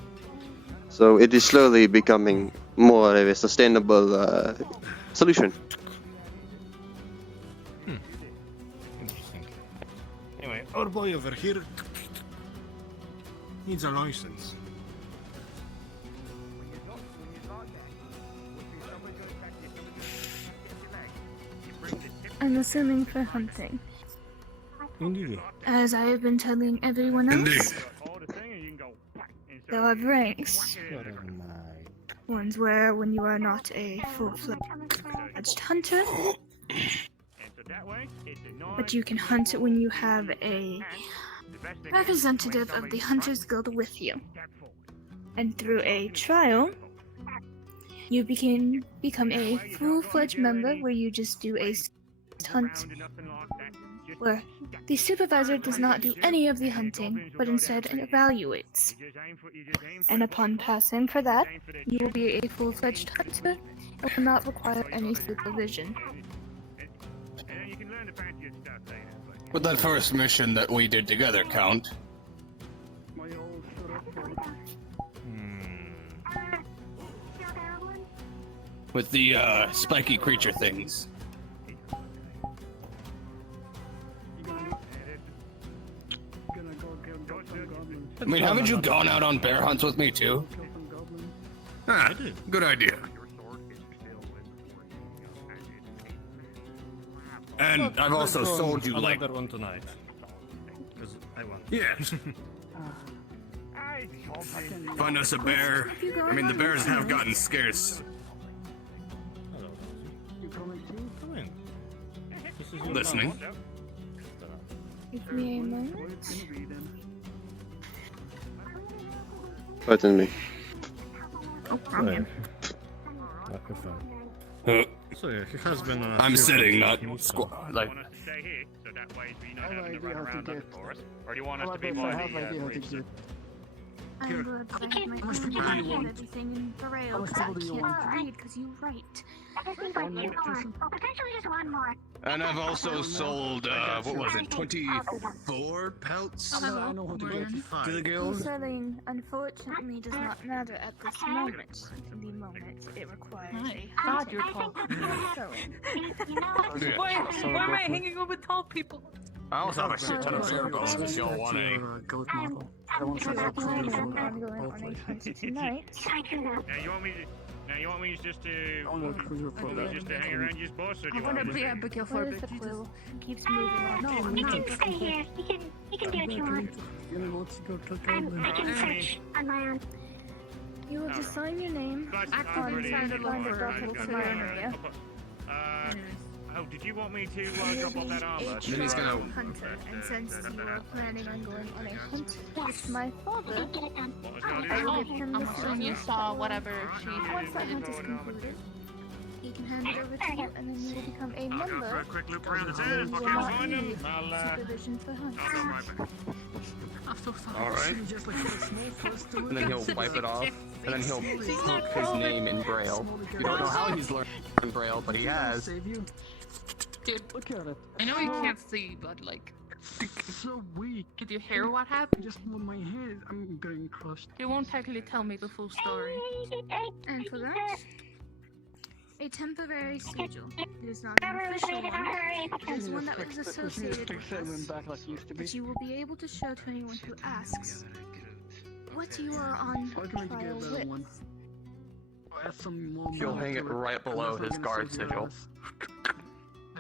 So it is slowly becoming more of a sustainable solution. Interesting. Anyway, our boy over here needs a license. I'm assuming for hunting. Indeed. As I have been telling everyone else, there are ranks. Ones where when you are not a full-fledged hunter, but you can hunt when you have a representative of the Hunters Guild with you. And through a trial, you become a full-fledged member where you just do a hunt where the supervisor does not do any of the hunting, but instead evaluates. And upon passing for that, you will be a full-fledged hunter and will not require any supervision. Would that first mission that we did together count? With the spiky creature things. I mean, haven't you gone out on bear hunts with me too? Ah, good idea. And I've also sold you like another one tonight. Because I want. Yeah. Find us a bear. I mean, the bears have gotten scarce. Come in. This is your Listening. house. Give me a moment. Pardon me. Oh, I'm here. So yeah, he has been. I'm sitting, not like. Or do you want us to be one of the priests? I'm good, but I have my own copy of everything in Braille because I can't read because you write. Potentially just one more. And I've also sold, what was it, 24 pelts I know how to to the The guild? selling, unfortunately, does not matter at this moment. In the moment, it requires a God, you're tall. selling. Why am I hanging over tall people? I also have a shit ton of miracles if y'all want a. Goat model. I want to We try are to planning for on going on a hunt tonight. Now you want me just to... I want a cruiser for Want me that. just to hang around your boss, or do I you want to me be Abigail for a Where's bit. the clue? It keeps moving on. No, you can stay here. You can do what you want. Let's go to I can search on my own. You will just sign your name on the document in my area. Oh, did you want me to drop off that armor? Then he's gonna. Hunter, and since you are planning on going on a hunt with my father, I will give him the I'm assuming you saw whatever she Once that hunt is concluded, he can hand it over to you, and then you will become a member. For a quick loop around the So town, you fuck will else not find him. need supervision for hunts. I'll be right back. I'm so sorry. Alright. And then he'll wipe it off, and then he'll poke his name in Braille. You don't know how he's learned Braille, but he has. Dude, look at it. I know you can't see, but like, It's so weak. did you hear what happened? Just with my head, I'm getting crushed. You won't actually tell me the full story. And for that, a temporary sigil. It is not an official one. It is one that was associated with us. Back like it used to be. But you will be able to show to anyone who asks what you are on I'm going to get a trial better with. one. Add some more He'll money hang to it right I'm below also his gonna guard save your sigil. ass.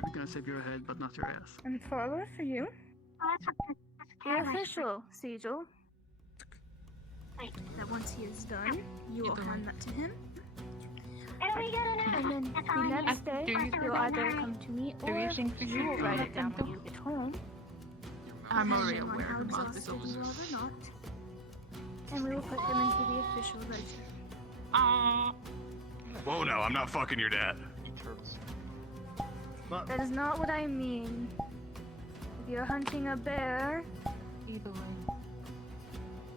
I'm gonna save your head, but not your ass. And follow for you, the official sigil. That once he is done, you will hand that to him. And then the next day, you'll either come to me or you will write it down when you get home. I'm already depending on aware how about this exhausted you illness. are or not. And we will put them into the official ledger. Whoa, no, I'm not fucking your dad. That is not what I mean. If you're hunting a bear, Either way.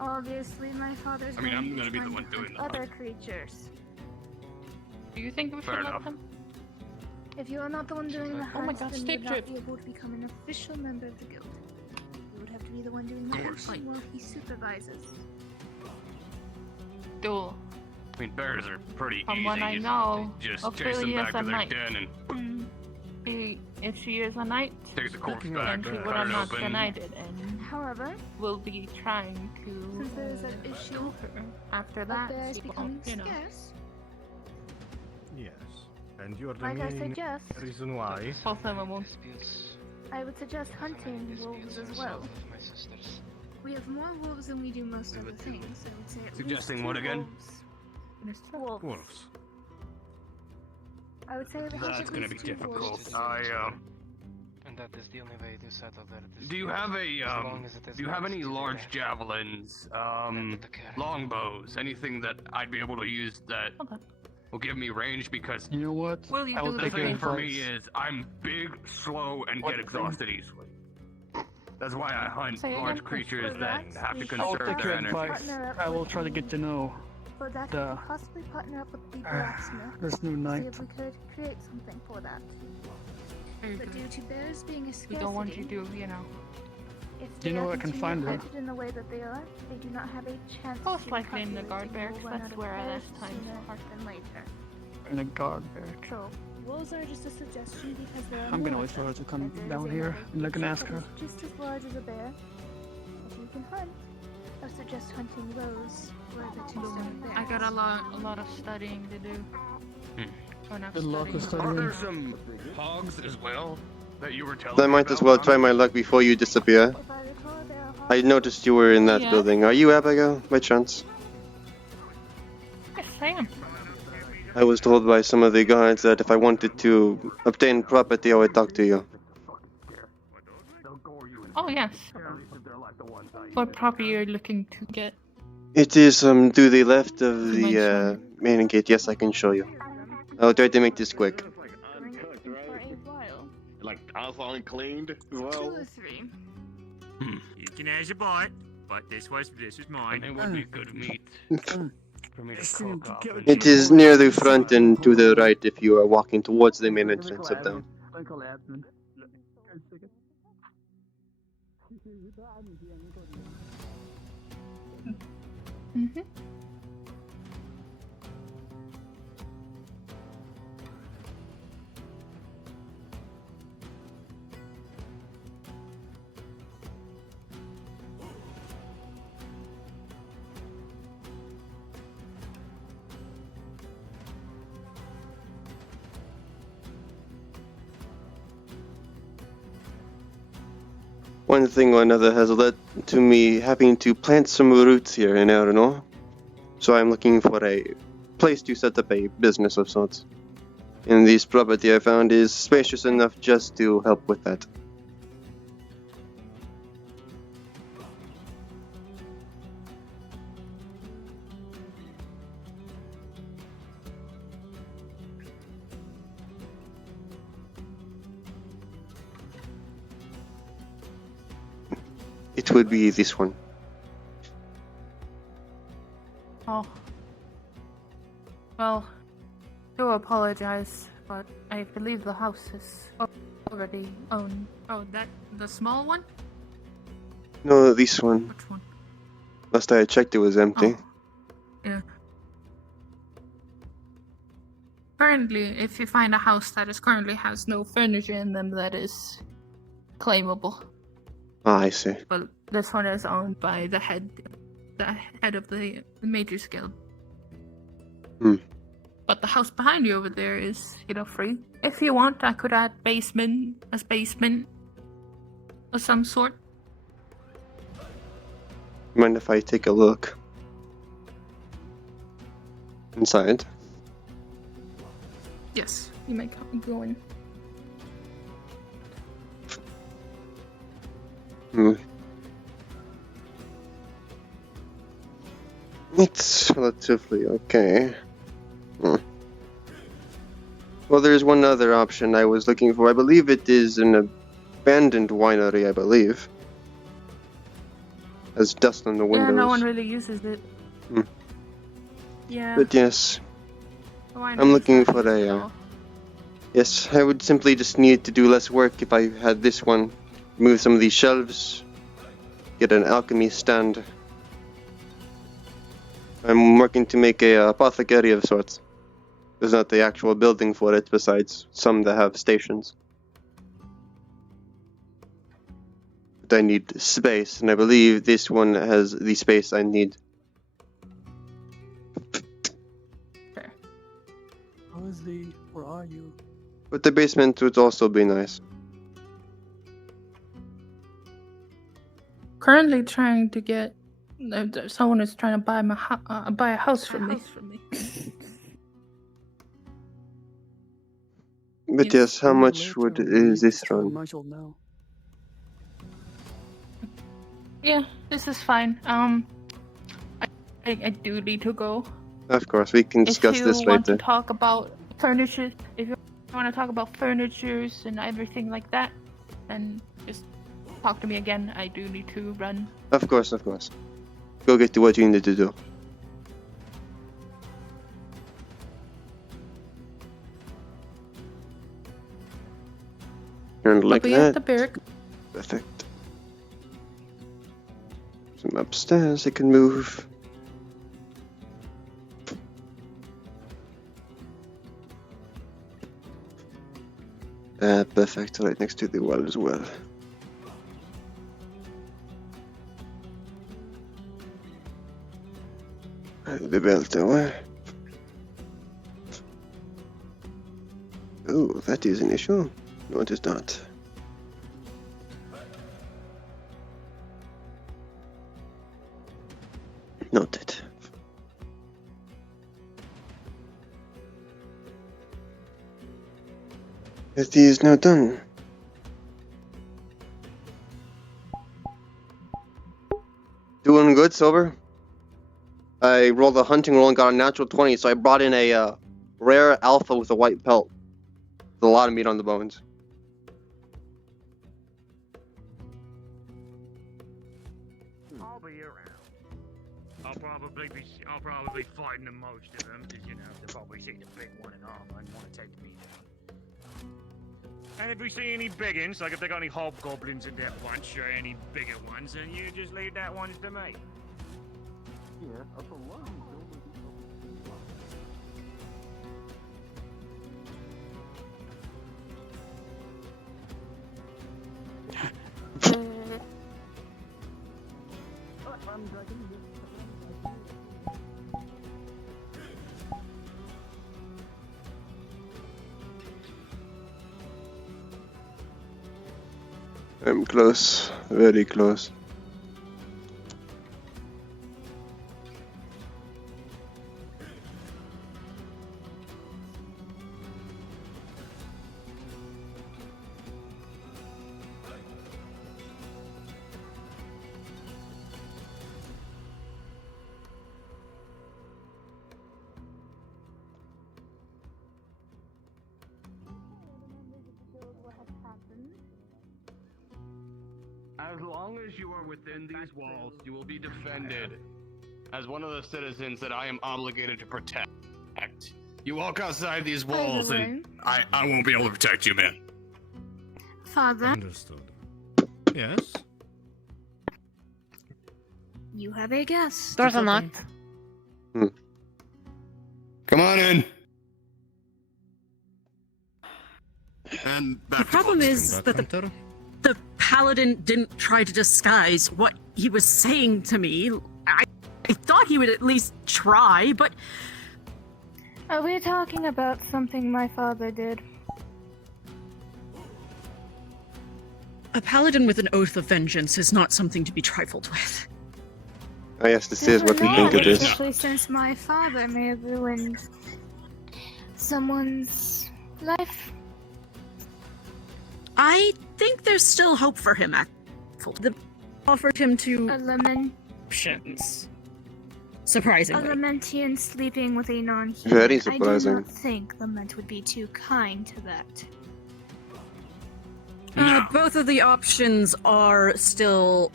obviously my father's I mean, I'm going gonna be the trying one to doing hunt the other creatures. Do you think we Fair should let enough. them? If you are not the one doing the Oh my hunt, God, then you stick would not drift. be able to become an official member of the guild. You would have to be the one doing the hunting while he supervises. Duel. I mean, bears are pretty From easy. what I You know, just chase them Ophelia back is to a their knight. den and If she is a knight, takes the corpse then back, she would cut have it not open. united and However, will be trying to since there is an issue kill her. After of that, bears she becoming won't, you know. scarce, Yes. And you're the like I main suggest, reason why. Both of them won't. I would suggest hunting wolves as well. We have more wolves than we do most other things, so I would say at Suggesting least what 2 again? wolves. Wolves. I would say we have That's at gonna be least 2 difficult. wolves. And that is the only way to settle that. Do you have do you have any large javelins, longbows, anything that I'd be able to use that will give me range? Because You know what? Will you I will do the take your thing for me advice. is I'm big, slow, and What get exhausted easily. That's why I hunt Say large again? creatures For that that, have to we should I will conserve take their your energy. advice. Partner up I will with try to get to know For that, the we could possibly partner up with the blacksmith. this new See knight. if we could create something for that. But due to bears being a We scarcity, don't want you to, you know. if Do you they know are where I can continually find her? hunted in the way that they are, they do not have a chance Most to likely in the populate, guard and you will barracks, run that's out of where I bears last time sooner saw her. than later. In a guard barrack. So, wolves are just a suggestion because there are I'm gonna more wait for her of to them, come and there is down here, another and I can creature ask that her. is just as large as a bear that you can hunt. I suggest hunting those for the 2 stone bears. I got a lot of studying to do. Enough Good luck with studying. Are studying. there some hogs as well that you were telling I me might as about, well Ron? try my luck before you disappear. If I recall, there are I noticed you were in that Yeah. building. Are you Abigail, by chance? Yes, I am. I was told by some of the guards that if I wanted to obtain property, I would talk to you. Oh yes. What property are you looking to get? It is to the left of the main gate. Yes, I can show you. I'll try to make this quick. for a while. Like alpha unclaimed as 2 well. or 3. You can have your bite, but this was mine. It would be good meat for me to cook up. and It is near the front and to the right if you are walking towards the main entrance of them. Mm-hmm. One thing or another has led to me having to plant some roots here in Erno. So I'm looking for a place to set up a business of sorts. And this property I found is spacious enough just to help with that. It would be this one. Oh. Well, do apologize, but I believe the house is already owned. Oh, the small one? No, this one. Which one? Last I checked, it was empty. Yeah. Currently, if you find a house that currently has no furniture in them, that is claimable. Ah, I see. But this one is owned by the head of the Majors Guild. Hmm. But the house behind you over there is, free. If you want, I could add a basement of some sort. Mind if I take a look inside? Yes, you may go in. Hmm. It's relatively okay. Hmm. Well, there's one other option I was looking for. I believe it is an abandoned winery, I believe. Has dust on the windows. Yeah, no one really uses it. Hmm. Yeah. But yes, Why I'm looking not? for a. Yes, I would simply just need to do less work if I had this one. Move some of these shelves. Get an alchemy stand. I'm working to make a apothecary of sorts. There's not the actual building for it, besides some that have stations. But I need space, and I believe this one has the space I need. Where are you? But the basement would also be nice. Currently trying to get. Someone is trying to buy a house from me. But yes, how much is this run? Marshall now. Yeah, this is fine. I do need to go. Of course, we can discuss this If you want to later. talk about furniture, if you want to talk about furnitures and everything like that, then just talk to me again. I do need to run. Of course, of course. Go get to what you need to do. And like I'll be at the that. barrack. Perfect. Some upstairs I can move. Perfect, right next to the wall as well. And the bell tower. Oh, that is an issue. No, it is not. Noted. That is now done. Doing good, sober? I rolled a hunting roll and got a natural 20, so I brought in a rare alpha with a white pelt. With a lot of meat on the bones. I'll be around. I'll probably be fighting the most of them, because, you know, they'll probably see the big one in armor and want to take me down. And if we see any biggins, like if they got any hobgoblins in their bunch or any bigger ones, then you just leave that ones to me. Yeah, that's a lot. I'm close, very close. As long as you are within these walls, you will be defended as one of the citizens that I am obligated to protect. You walk outside these walls and I won't be able to protect you, man. Father? Understood. Yes? You have a guest. Doors unlocked. Come on in. And The problem is that the paladin didn't try to disguise what he was saying to me. I thought he would at least try, but... Are we talking about something my father did? A paladin with an oath of vengeance is not something to be trifled with. Oh yes, this is what we think it is. Especially since my father may have ruined someone's life. I think there's still hope for him, actually. Offered him two options. Surprisingly. A Lamentian sleeping with a non-human. Very surprising. I do not think Lament would be too kind to that. Both of the options are still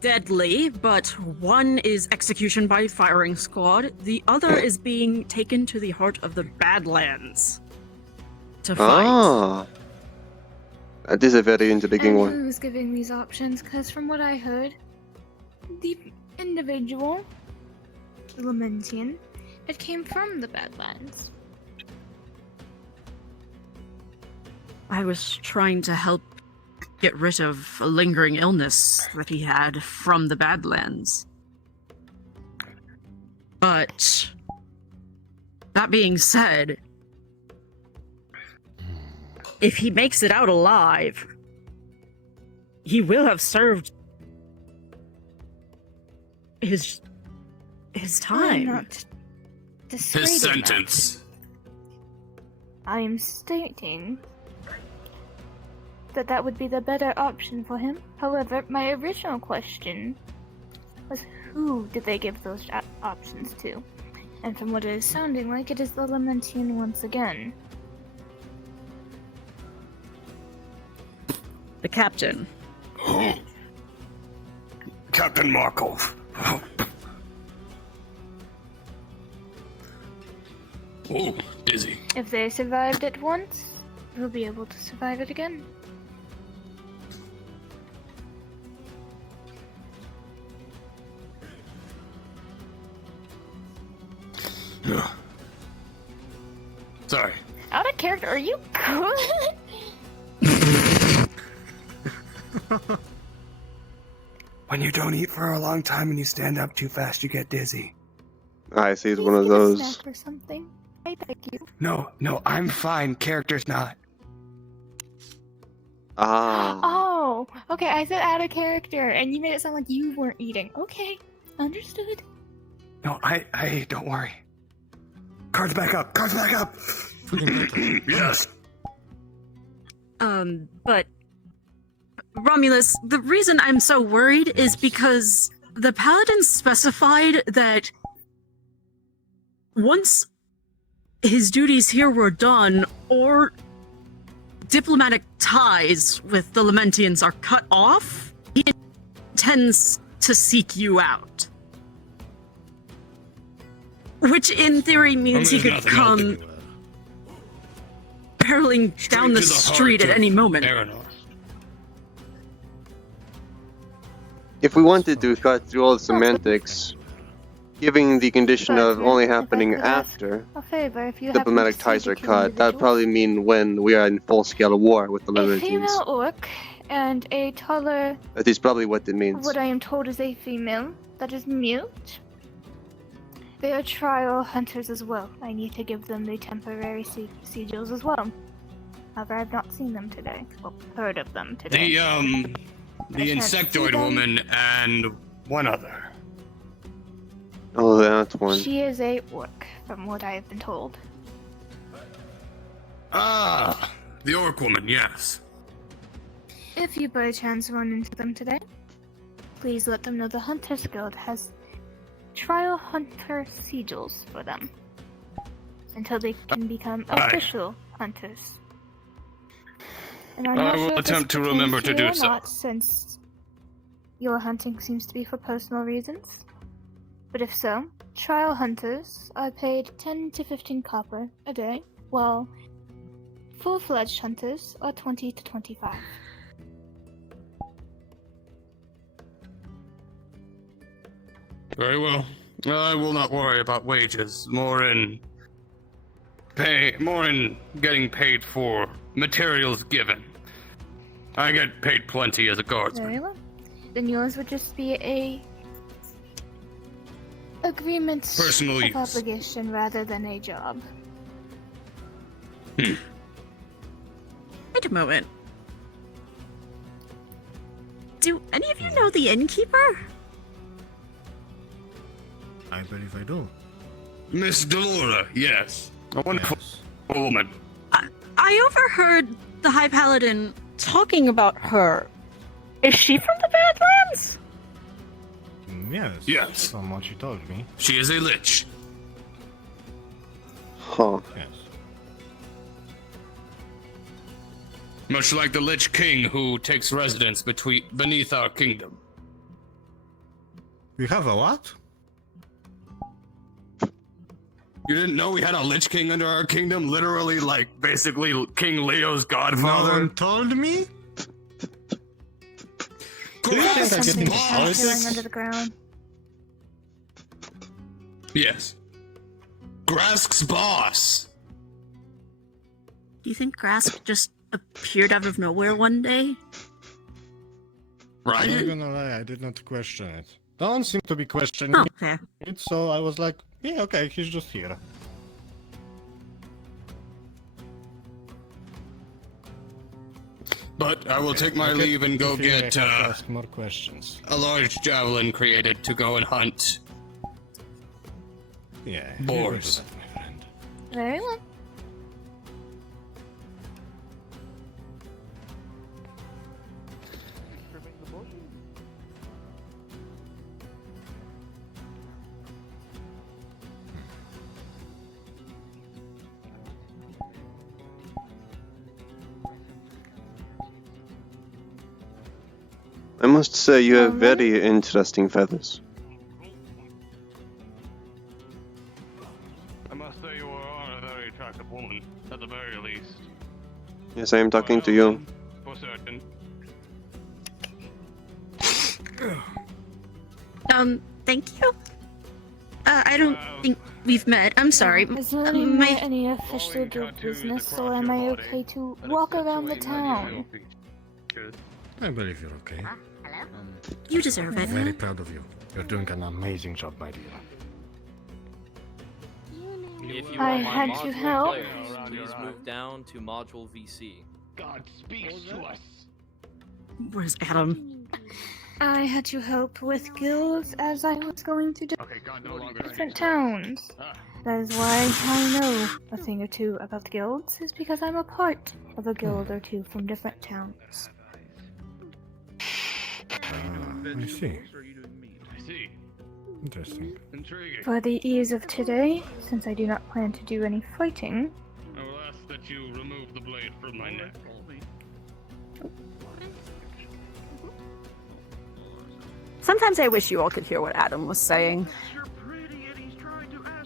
deadly, but one is execution by firing squad. The other is being taken to the heart of the Badlands to fight. Ah, that is a very intriguing And one. who's giving these options? Because from what I heard, the individual, the Lamentian, it came from the Badlands. I was trying to help get rid of a lingering illness that he had from the Badlands. But that being said, if he makes it out alive, he will have served his time. I'm not dissuading His that. sentence. I am stating that that would be the better option for him. However, my original question was who did they give those options to? And from what it is sounding like, it is the Lamentian once again. The captain. Captain Markov. Oh, dizzy. If they survived it once, they'll be able to survive it again. Sorry. Out of character, are you good? When you don't eat for a long time and you stand up too fast, you get dizzy. I see, it's one of Need a those. snack or something? I beg you. No, I'm fine. Character's not. Ah. Oh, okay. I said out of character, and you made it sound like you weren't eating. Okay, understood. No, I don't worry. Cards back up. Cards back up. Yes. But Romulus, the reason I'm so worried is because the Paladin specified that once his duties here were done, or diplomatic ties with the Lamentians are cut off, he intends to seek you out. Which in theory means he could come barreling down the street at any moment. If we wanted to cut through all the semantics, giving the condition of only happening after A favor, if you diplomatic ties are cut, that'd probably mean when we are in full-scale war with the a Lamentians. female orc and a taller, That is probably what it means. what I am told is a female that is mute. They are trial hunters as well. I need to give them the temporary sigils as well. However, I've not seen them today. Well, heard of them today. The insectoid woman and one other. Oh, that one. She is a orc, from what I have been told. Ah, the orc woman, yes. If you by chance run into them today, please let them know the Hunters Guild has trial hunter sigils for them until they can become official hunters. And I'm I not will sure if attempt this to remember pertains to you do or so. not, since your hunting seems to be for personal reasons. But if so, trial hunters are paid 10 to 15 copper a day, while full-fledged hunters are 20 to 25. Very well. I will not worry about wages. More in getting paid for materials given. I get paid plenty as a guardsman. Very well. Then yours would just be a agreement Personal of use. obligation rather than a job. Wait a moment. Do any of you know the innkeeper? I believe I do. Miss Delora, yes. A wonderful woman. I overheard the High Paladin talking about her. Is she from the Badlands? Yes. Yes. From what you told me. She is a lich. Huh. Yes. Much like the Lich King who takes residence beneath our kingdom. We have a what? You didn't know we had a Lich King under our kingdom? Literally, like, basically King Leo's godfather? No one told me? There's Grask's something boss! appearing under the ground. Yes. Grask's boss! Do you think Grask just appeared out of nowhere one day? Right? I'm not gonna lie, I did not question it. No one seemed to be questioning it, so I was like, yeah, okay, he's just here. But I will take my leave and go get ask more questions. a large javelin created to go and hunt Yeah. boars. Very well. I must say you have very interesting feathers. I must say you are a very attractive woman, at the very least. Yes, I am talking to you. For certain. Thank you. I don't think we've met. I'm sorry. Is there any official guild business, or am I okay to walk around the town? I believe you're okay. You deserve I'm it. very proud of you. You're doing an amazing job, my dear. If you I are my had to module help. players, please move down to module VC. God speaks to us. Where's Adam? I had to help with guilds as I was going to different towns. That is why I know a thing or two about guilds, is because I'm a part of a guild or two from different towns. I see. I see. Interesting. Intriguing. For the ease of today, since I do not plan to do any fighting, I will ask that you remove the blade from my neck. Sometimes I wish you all could hear what Adam was saying.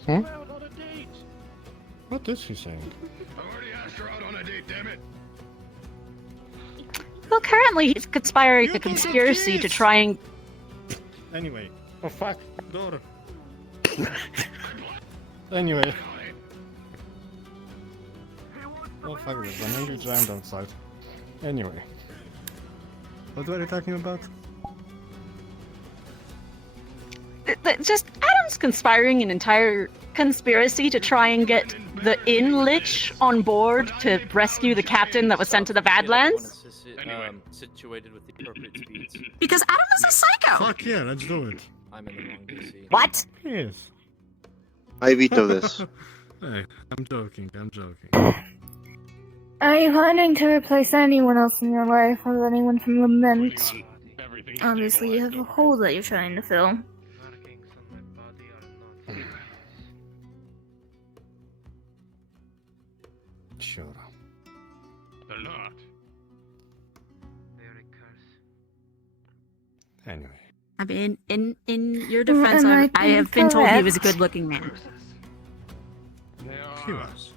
Hmm? What is he saying? I already asked her out on a date, damn it. Well, currently he's conspiring a conspiracy to try and... Anyway. Oh fuck. Door. Anyway. Oh fuck, there's an angry giant outside. Anyway. What were you talking about? Just Adam's conspiring an entire conspiracy to try and get the Inn Lich on board to rescue the captain that was sent to the Badlands. Situated with the appropriate speeds. Because Adam is a psycho! Fuck yeah, let's do it. I'm in the wrong DC. What? Yes. I veto this. Hey, I'm joking, I'm joking. are you planning to replace anyone else in your life with anyone from Lament? Obviously, you have a hole that you're trying to fill. Sure. They're not. Anyway. I mean, in your defense, Am I have been told he was a good-looking man. They He are was.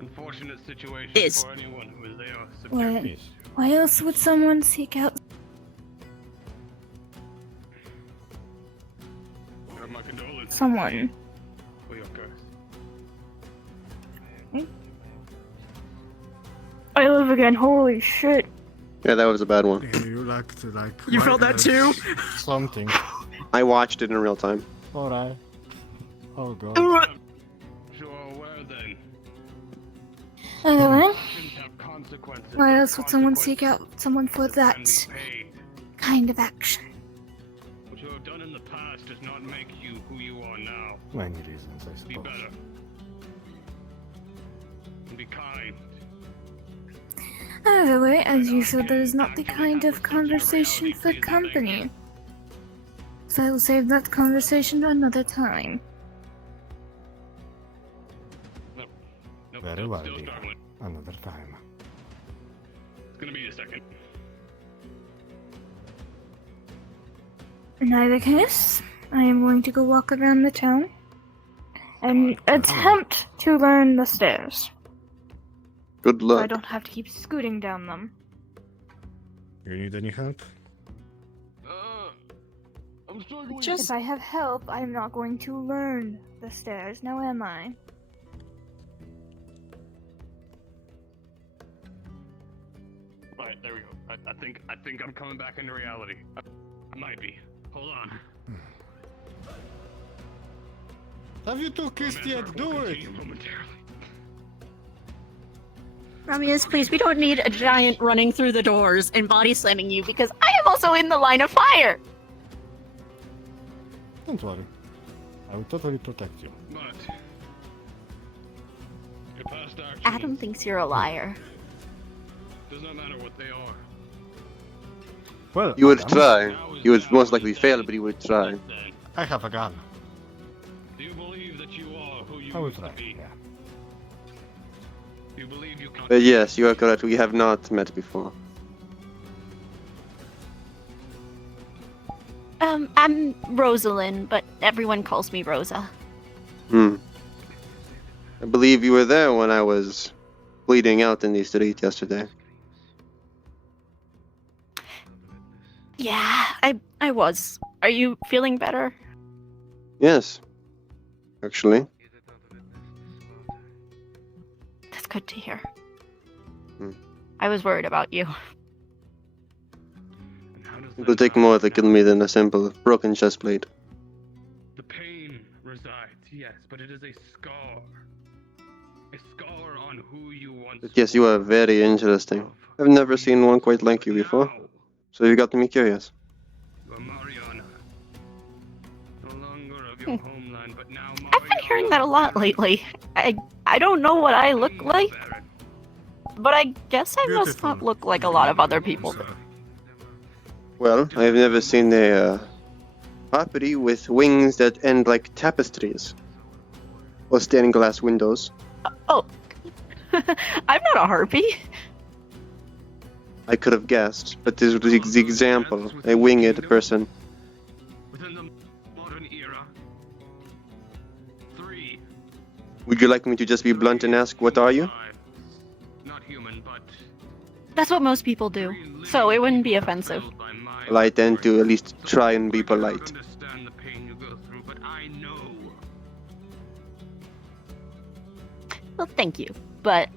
unfortunate situation Is. for anyone who is there What? subjected. Why else would someone seek out? You have my condolences. Someone. For your curse. I live again. Holy shit! Yeah, that was a bad one. Yeah, you like to like. You felt that too? Something. I watched it in real time. Alright. Oh god. Sure, where then? Anyway, Actions have consequences. why else would someone seek out someone for that kind of action? What you have done in the past does not make you who you are now. Many reasons, I Be suppose. better. And be kind. Either way, as you said, that is not the kind of conversation for company. So I will save that conversation for another time. Very well, dear. Another time. It's gonna be a second. In either case, I am going to go walk around the town and attempt to learn the stairs. Good So luck. I don't have to keep scooting down them. You need any help? I'm struggling. If I have help, I am not going to learn the stairs, now am I? Alright, there we go. I think I'm coming back into reality. I might be. Hold on. Have you two kissed yet? Do it! Ramius, please, we don't need a giant running through the doors and body slamming you because I am also in the line of fire! Don't worry. I will totally protect you. But your past actions Adam thinks you're a liar. does not matter what they are. Well, You would try. You would most likely fail, but you would try. I have a gun. Do you believe that you are who you I will used to try, be? yeah. Do you believe you can? But yes, you are correct. We have not met before. I'm Rosalind, but everyone calls me Rosa. I believe you were there when I was bleeding out in the street yesterday. Yeah, I was. Are you feeling better? Yes. Actually. That's good to hear. Hmm. I was worried about you. It will take more to kill me than a simple broken chest plate. The pain resides, yes, but it is a scar. A scar on who you once But yes, you are very interesting. I've never seen one quite like you before. So you got me curious. were. Mariana. No longer of your homeland, but now I've been hearing that a lot lately. I don't know what I look like, but I guess I must not look like a lot of other people. Well, I've never seen a property with wings that end like tapestries. Or stained glass windows. Oh. I'm not a harpy. I could have guessed, but this was the example. A winged person. within the modern era. 3. Would you like me to just be blunt and ask, what are you? Not human, but That's what most people do, so it wouldn't be offensive. Well, I tend to at least try and be polite. understand the pain you go through, but I know. Well, thank you, but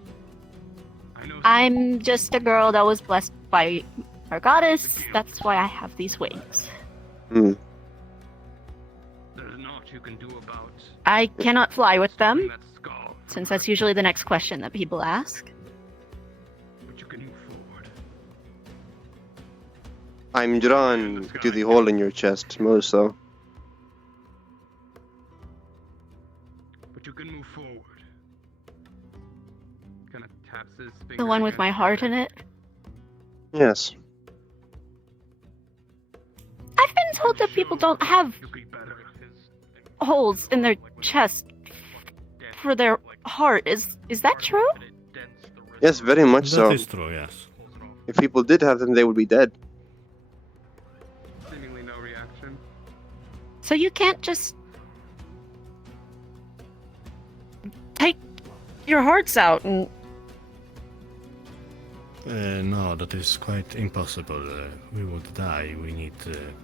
I'm just a girl that was blessed by our goddess. That's why I have these wings. There's naught you can do about I cannot fly with them, since that's usually the next question that people ask. but you can move forward. I'm drawn to the hole in your chest, more so. But you can move forward. Kind of taps his finger. The one with my heart in it. Yes. I've been told that people don't have holes in their chest for their heart. Is that true? Yes, very much so. That is true, yes. If people did have them, they would be dead. Seemingly no reaction. So you can't just take your hearts out and No, that is quite impossible. We would die. We need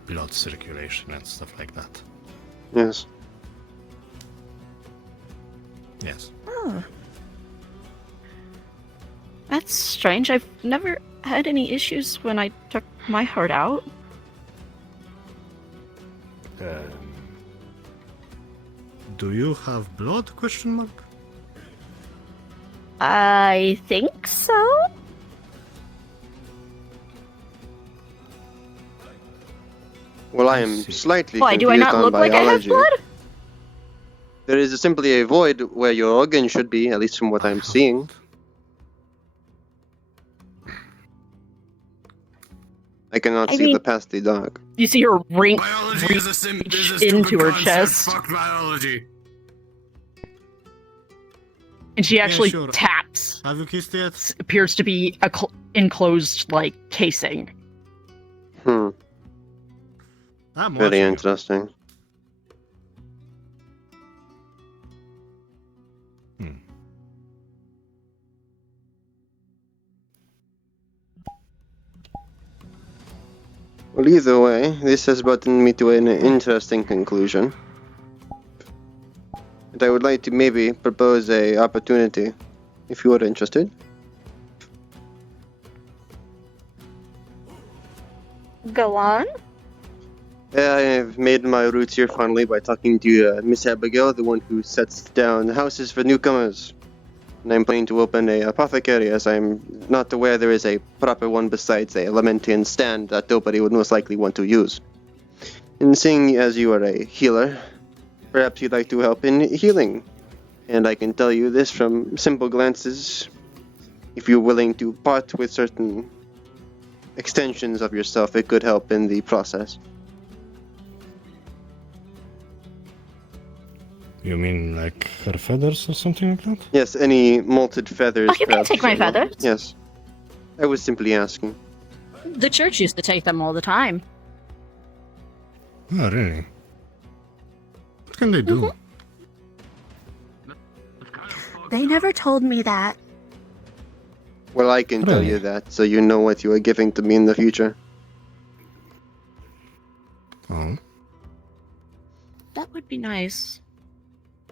blood circulation and stuff like that. Yes. Yes. Oh. That's strange. I've never had any issues when I took my heart out. Do you have blood? Question mark. I think so. Well, I am slightly Why, do I confused not on look like I have biology. blood? There is simply a void where your organ should be, at least from what I'm seeing. I cannot I see mean- the past the dark. You see her reach is a into her concept. chest, Fuck biology. and she actually sure. taps. Have you kissed yet? Appears to be a enclosed, like, casing. Hmm. I'm Very watching you. interesting. Well, either way, this has brought me to an interesting conclusion. And I would like to maybe propose a opportunity, if you are interested. Go on. I have made my roots here finally by talking to Miss Abigail, the one who sets down houses for newcomers. And I'm planning to open a apothecary, as I'm not aware there is a proper one besides a Lamentian stand that nobody would most likely want to use. And seeing as you are a healer, perhaps you'd like to help in healing. And I can tell you this from simple glances. If you're willing to part with certain extensions of yourself, it could help in the process. You mean like her feathers or something like that? Yes, any molted feathers. Oh, you can perhaps, take my as well. feathers. Yes. I was simply asking. The church used to take them all the time. Oh, really? What can they do? They never told me that. Well, I can tell you that, so you know what you are giving to me in the future. Oh. That would be nice.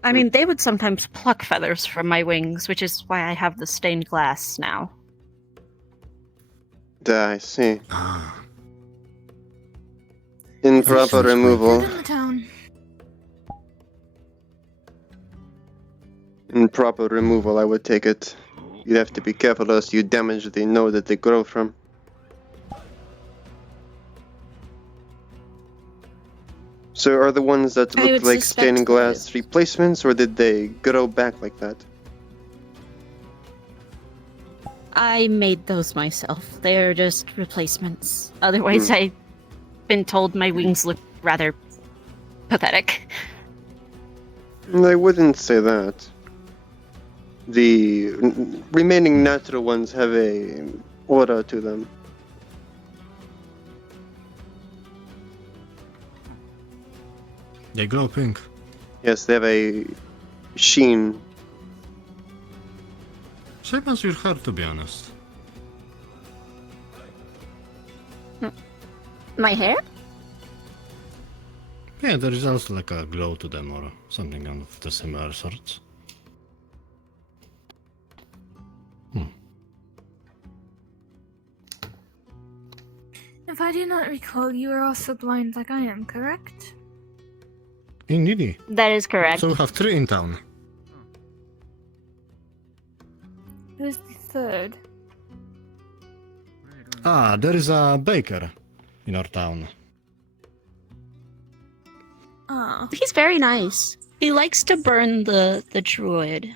I mean, they would sometimes pluck feathers from my wings, which is why I have the stained glass now. I see. Improper removal. Good in the town. Improper removal, I would take it. You'd have to be careful else you damage the node that they grow from. So are the ones that I look would like suspect stained glass replacements, or did they grow back like that? I made those myself. They're just replacements. Otherwise, I've been told my wings look rather pathetic. I wouldn't say that. The remaining natural ones have a aura to them. They glow pink. Yes, they have a sheen. Same as your hair, to be honest. My hair? Yeah, there is also like a glow to them or something of the similar sorts. If I do not recall, you are also blind like I am, correct? Indeed. That is correct. So we have 3 in town. Who's the third? Ah, there is a baker in our town. Ah. He's very nice. He likes to burn the druid.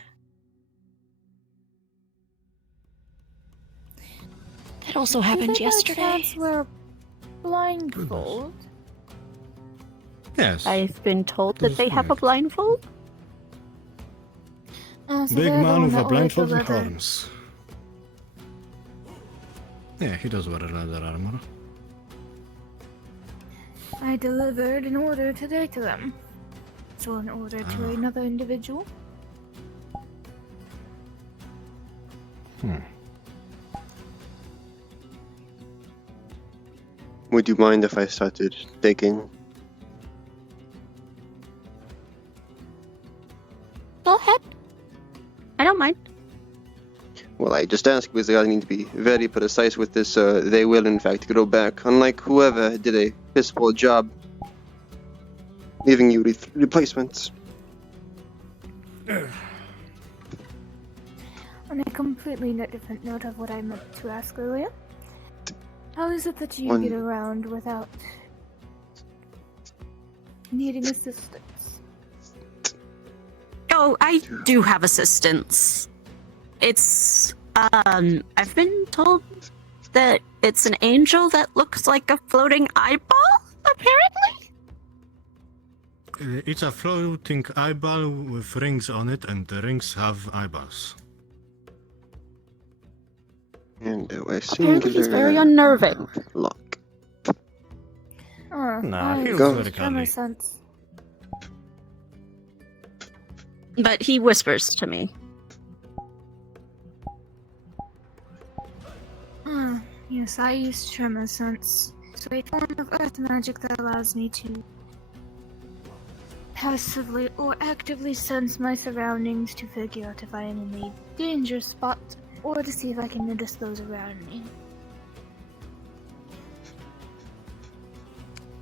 That also happened yesterday. Do they by chance wear blindfold? Yes. I've been told that they have a blindfold. So Big they're the man one with a that wears the blindfold and leather. horns. Yeah, he does wear a leather armor. I delivered an order today to them. So an order to another individual. Would you mind if I started taking? Go ahead. I don't mind. Well, I just ask because I need to be very precise with this. They will, in fact, grow back. Unlike whoever did a piss poor job, leaving you replacements. On a completely different note of what I meant to ask earlier, how is it that you One- get around without needing assistance? Oh, I do have assistance. It's, I've been told that it's an angel that looks like a floating eyeball, apparently? It's a floating eyeball with rings on it, and the rings have eyeballs. And a Apparently he's very singular unnerving. lock. Oh, Nah, I he use looks very tremor cuddly. sense. But he whispers to me. Yes, I use tremor sense. So a form of earth magic that allows me to passively or actively sense my surroundings to figure out if I am in a danger spot or to see if I can notice those around me.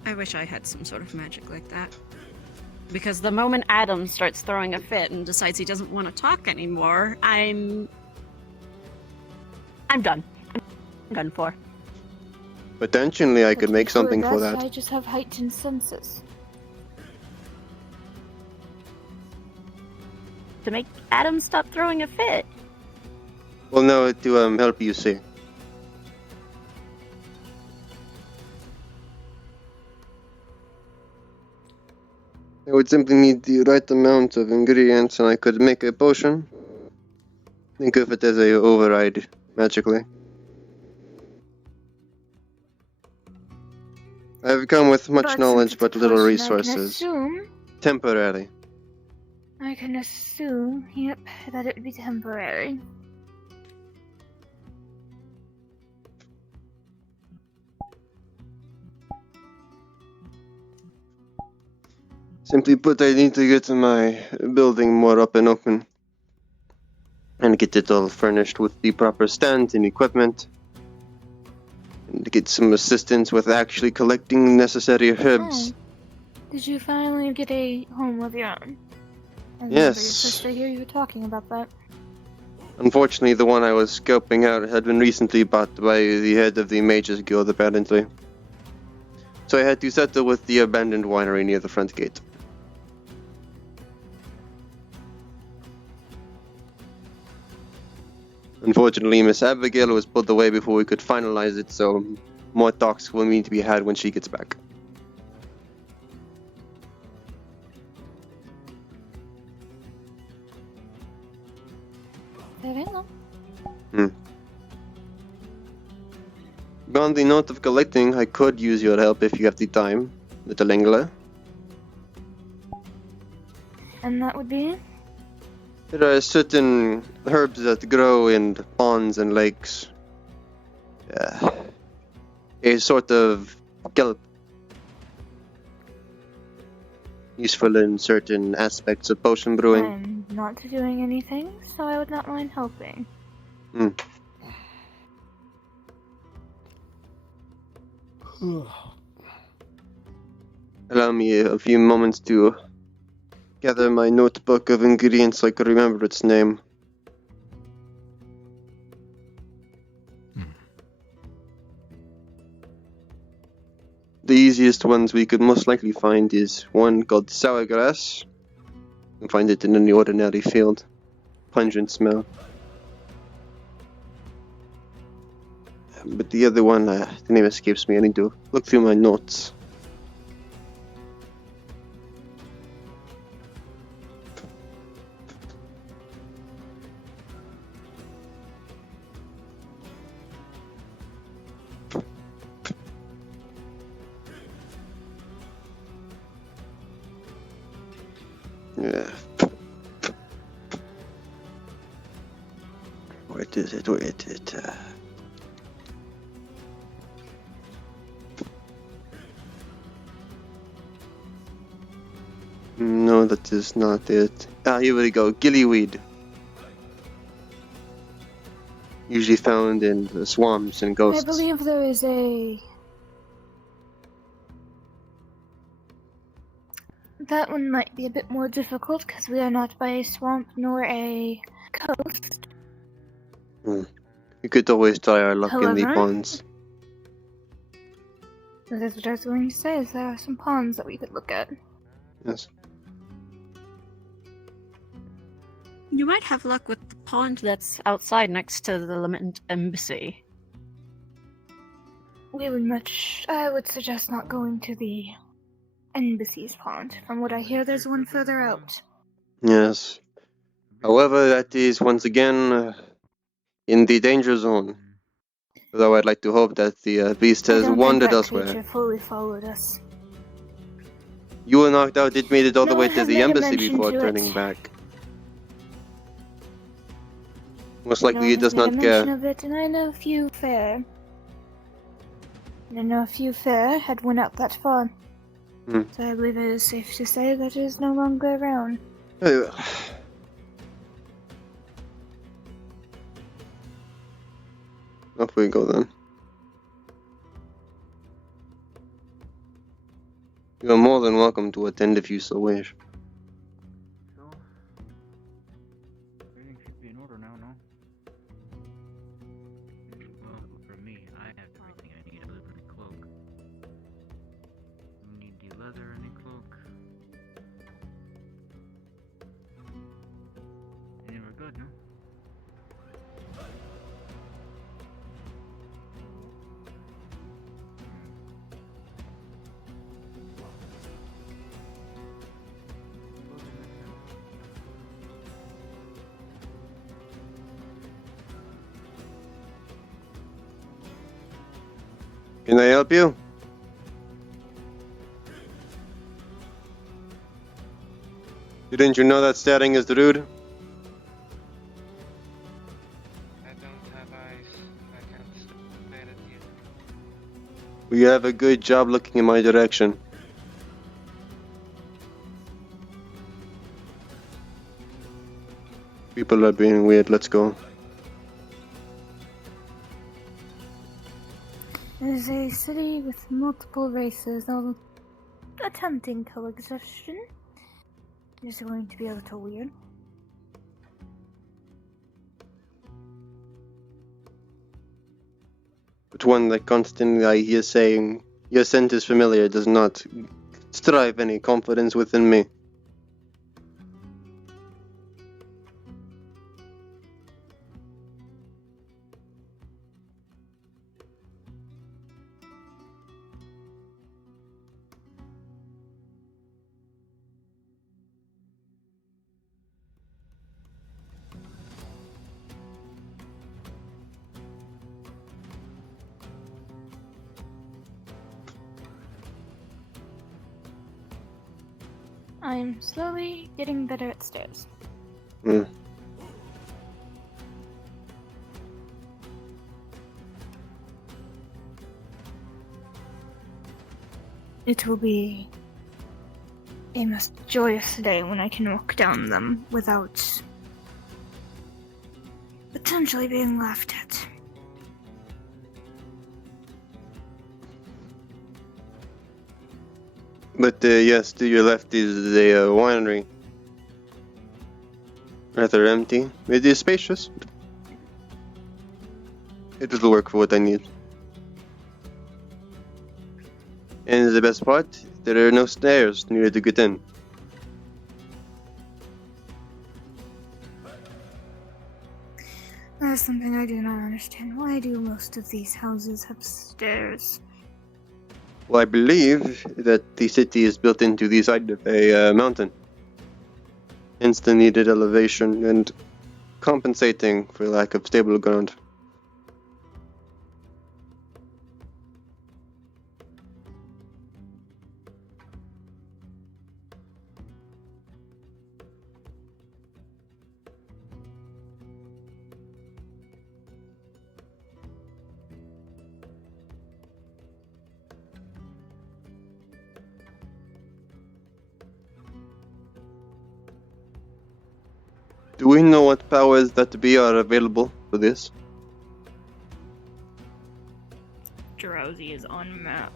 I wish I had some sort of magic like that. Because the moment Adam starts throwing a fit and decides he doesn't want to talk anymore, I'm done. I'm done for. Potentially, I could make Before something for that, that. I just have heightened senses. To make Adam stop throwing a fit. Well, no, to help you see. I would simply need the right amount of ingredients and I could make a potion. Think of it as a override, magically. I've come with much knowledge but little resources. Temporary. I can assume, yep, that it would be temporary. Simply put, I need to get my building more up and open. And get it all furnished with the proper stands and equipment. And get some assistance with actually collecting necessary herbs. Did you finally get a home of your own? I remember Yes. your sister here, you were talking about that. Unfortunately, the one I was scoping out had been recently bought by the head of the Mages Guild, apparently. So I had to settle with the abandoned winery near the front gate. Unfortunately, Miss Abigail was pulled away before we could finalize it, so more talks will need to be had when she gets back. Very well. On the note of collecting, I could use your help if you have the time, little Engla. And that would be? There are certain herbs that grow in ponds and lakes. A sort of kelp. Useful in certain aspects of potion brewing. I'm not doing anything, so I would not mind helping. Allow me a few moments to gather my notebook of ingredients so I could remember its name. The easiest ones we could most likely find is one called sourgrass. You can find it in any ordinary field. Pungent smell. But the other one, the name escapes me. I need to look through my notes. Yeah. Where is it? Where is it? No, that is not it. Ah, here we go. Gillyweed. Usually found in the swamps and I ghosts. believe there is a... That one might be a bit more difficult because we are not by a swamp nor a coast. We could always try our luck in the However- ponds. So that's what I was going to say, is there are some ponds that we could look at. Yes. You might have luck with the pond that's outside next to the Lament Embassy. I would suggest not going to the embassy's pond. From what I hear, there's one further out. Yes. However, that is once again in the danger zone. Though I'd like to hope that the beast I has don't think wandered that elsewhere. creature fully followed us. You were knocked out, it made it all the No way one to has the made a embassy mention before to turning it. back. Most No likely one he has does made a not mention care. of it, and I know a few fair. And I know a few fair had went out that far. Hmm. So I believe it is safe to say that it is no longer around. Off we go then. You are more than welcome to attend if you so wish. So, everything should be in order now, no? Well, for me, I have everything I need other than a cloak. You need the leather and a cloak. And we're good, no? Can I help you? Didn't you know that staring is rude? I don't have eyes. I can't stare at you. We have a good job looking in my direction. People are being weird, let's go. It is a city with multiple races, all attempting coexistence. It is going to be a little weird. But one that constantly I hear saying, "Your scent is familiar," does not strive any confidence within me. I'm slowly getting better at stairs. Hmm. It will be a most joyous day when I can walk down them without potentially being laughed at. But yes, to your left is the winery. Rather empty. It is spacious. It will work for what I need. And the best part, there are no stairs needed to get in. That is something I do not understand. Why do most of these houses have stairs? Well, I believe that the city is built into the side of a mountain. Hence the needed elevation and compensating for lack of stable ground. Do we know what powers that be are available for this? Drowsy is on map.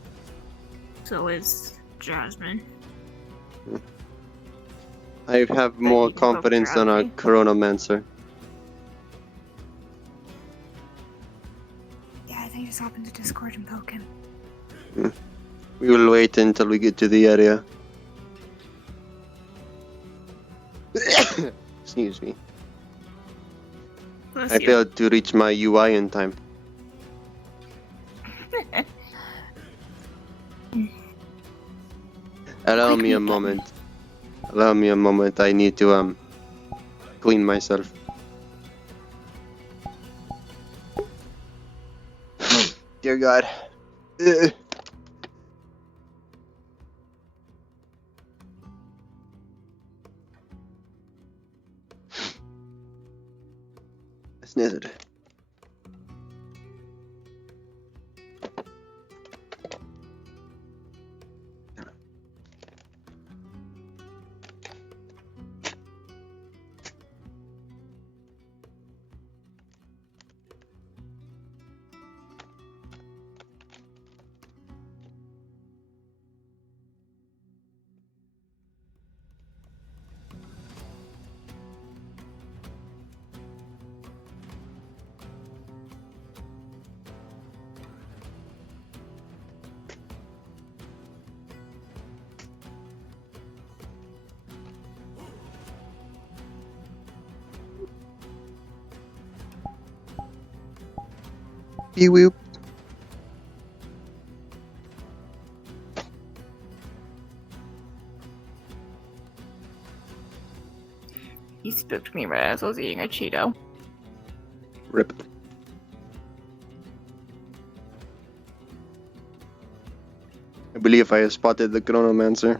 So is Jasmine. I have more confidence on our Chronomancer. Yeah, I think just hop into Discord and poke him. We will wait until we get to the area. Excuse me. Bless I you. failed to reach my UI in time. Allow me a moment. Allow me a moment. I need to clean myself. dear God. Snizzard. Beep whoop. He spooked me right as I was eating a Cheeto. Rip. I believe I have spotted the Chronomancer.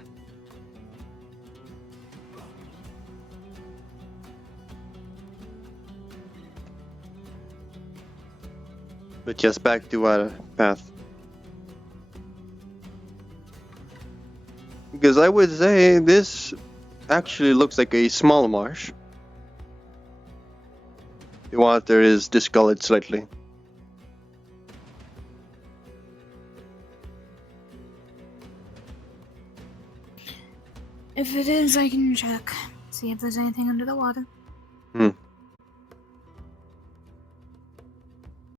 But just back to our path. Because I would say this actually looks like a small marsh. The water is discolored slightly. If it is, I can check. See if there's anything under the water.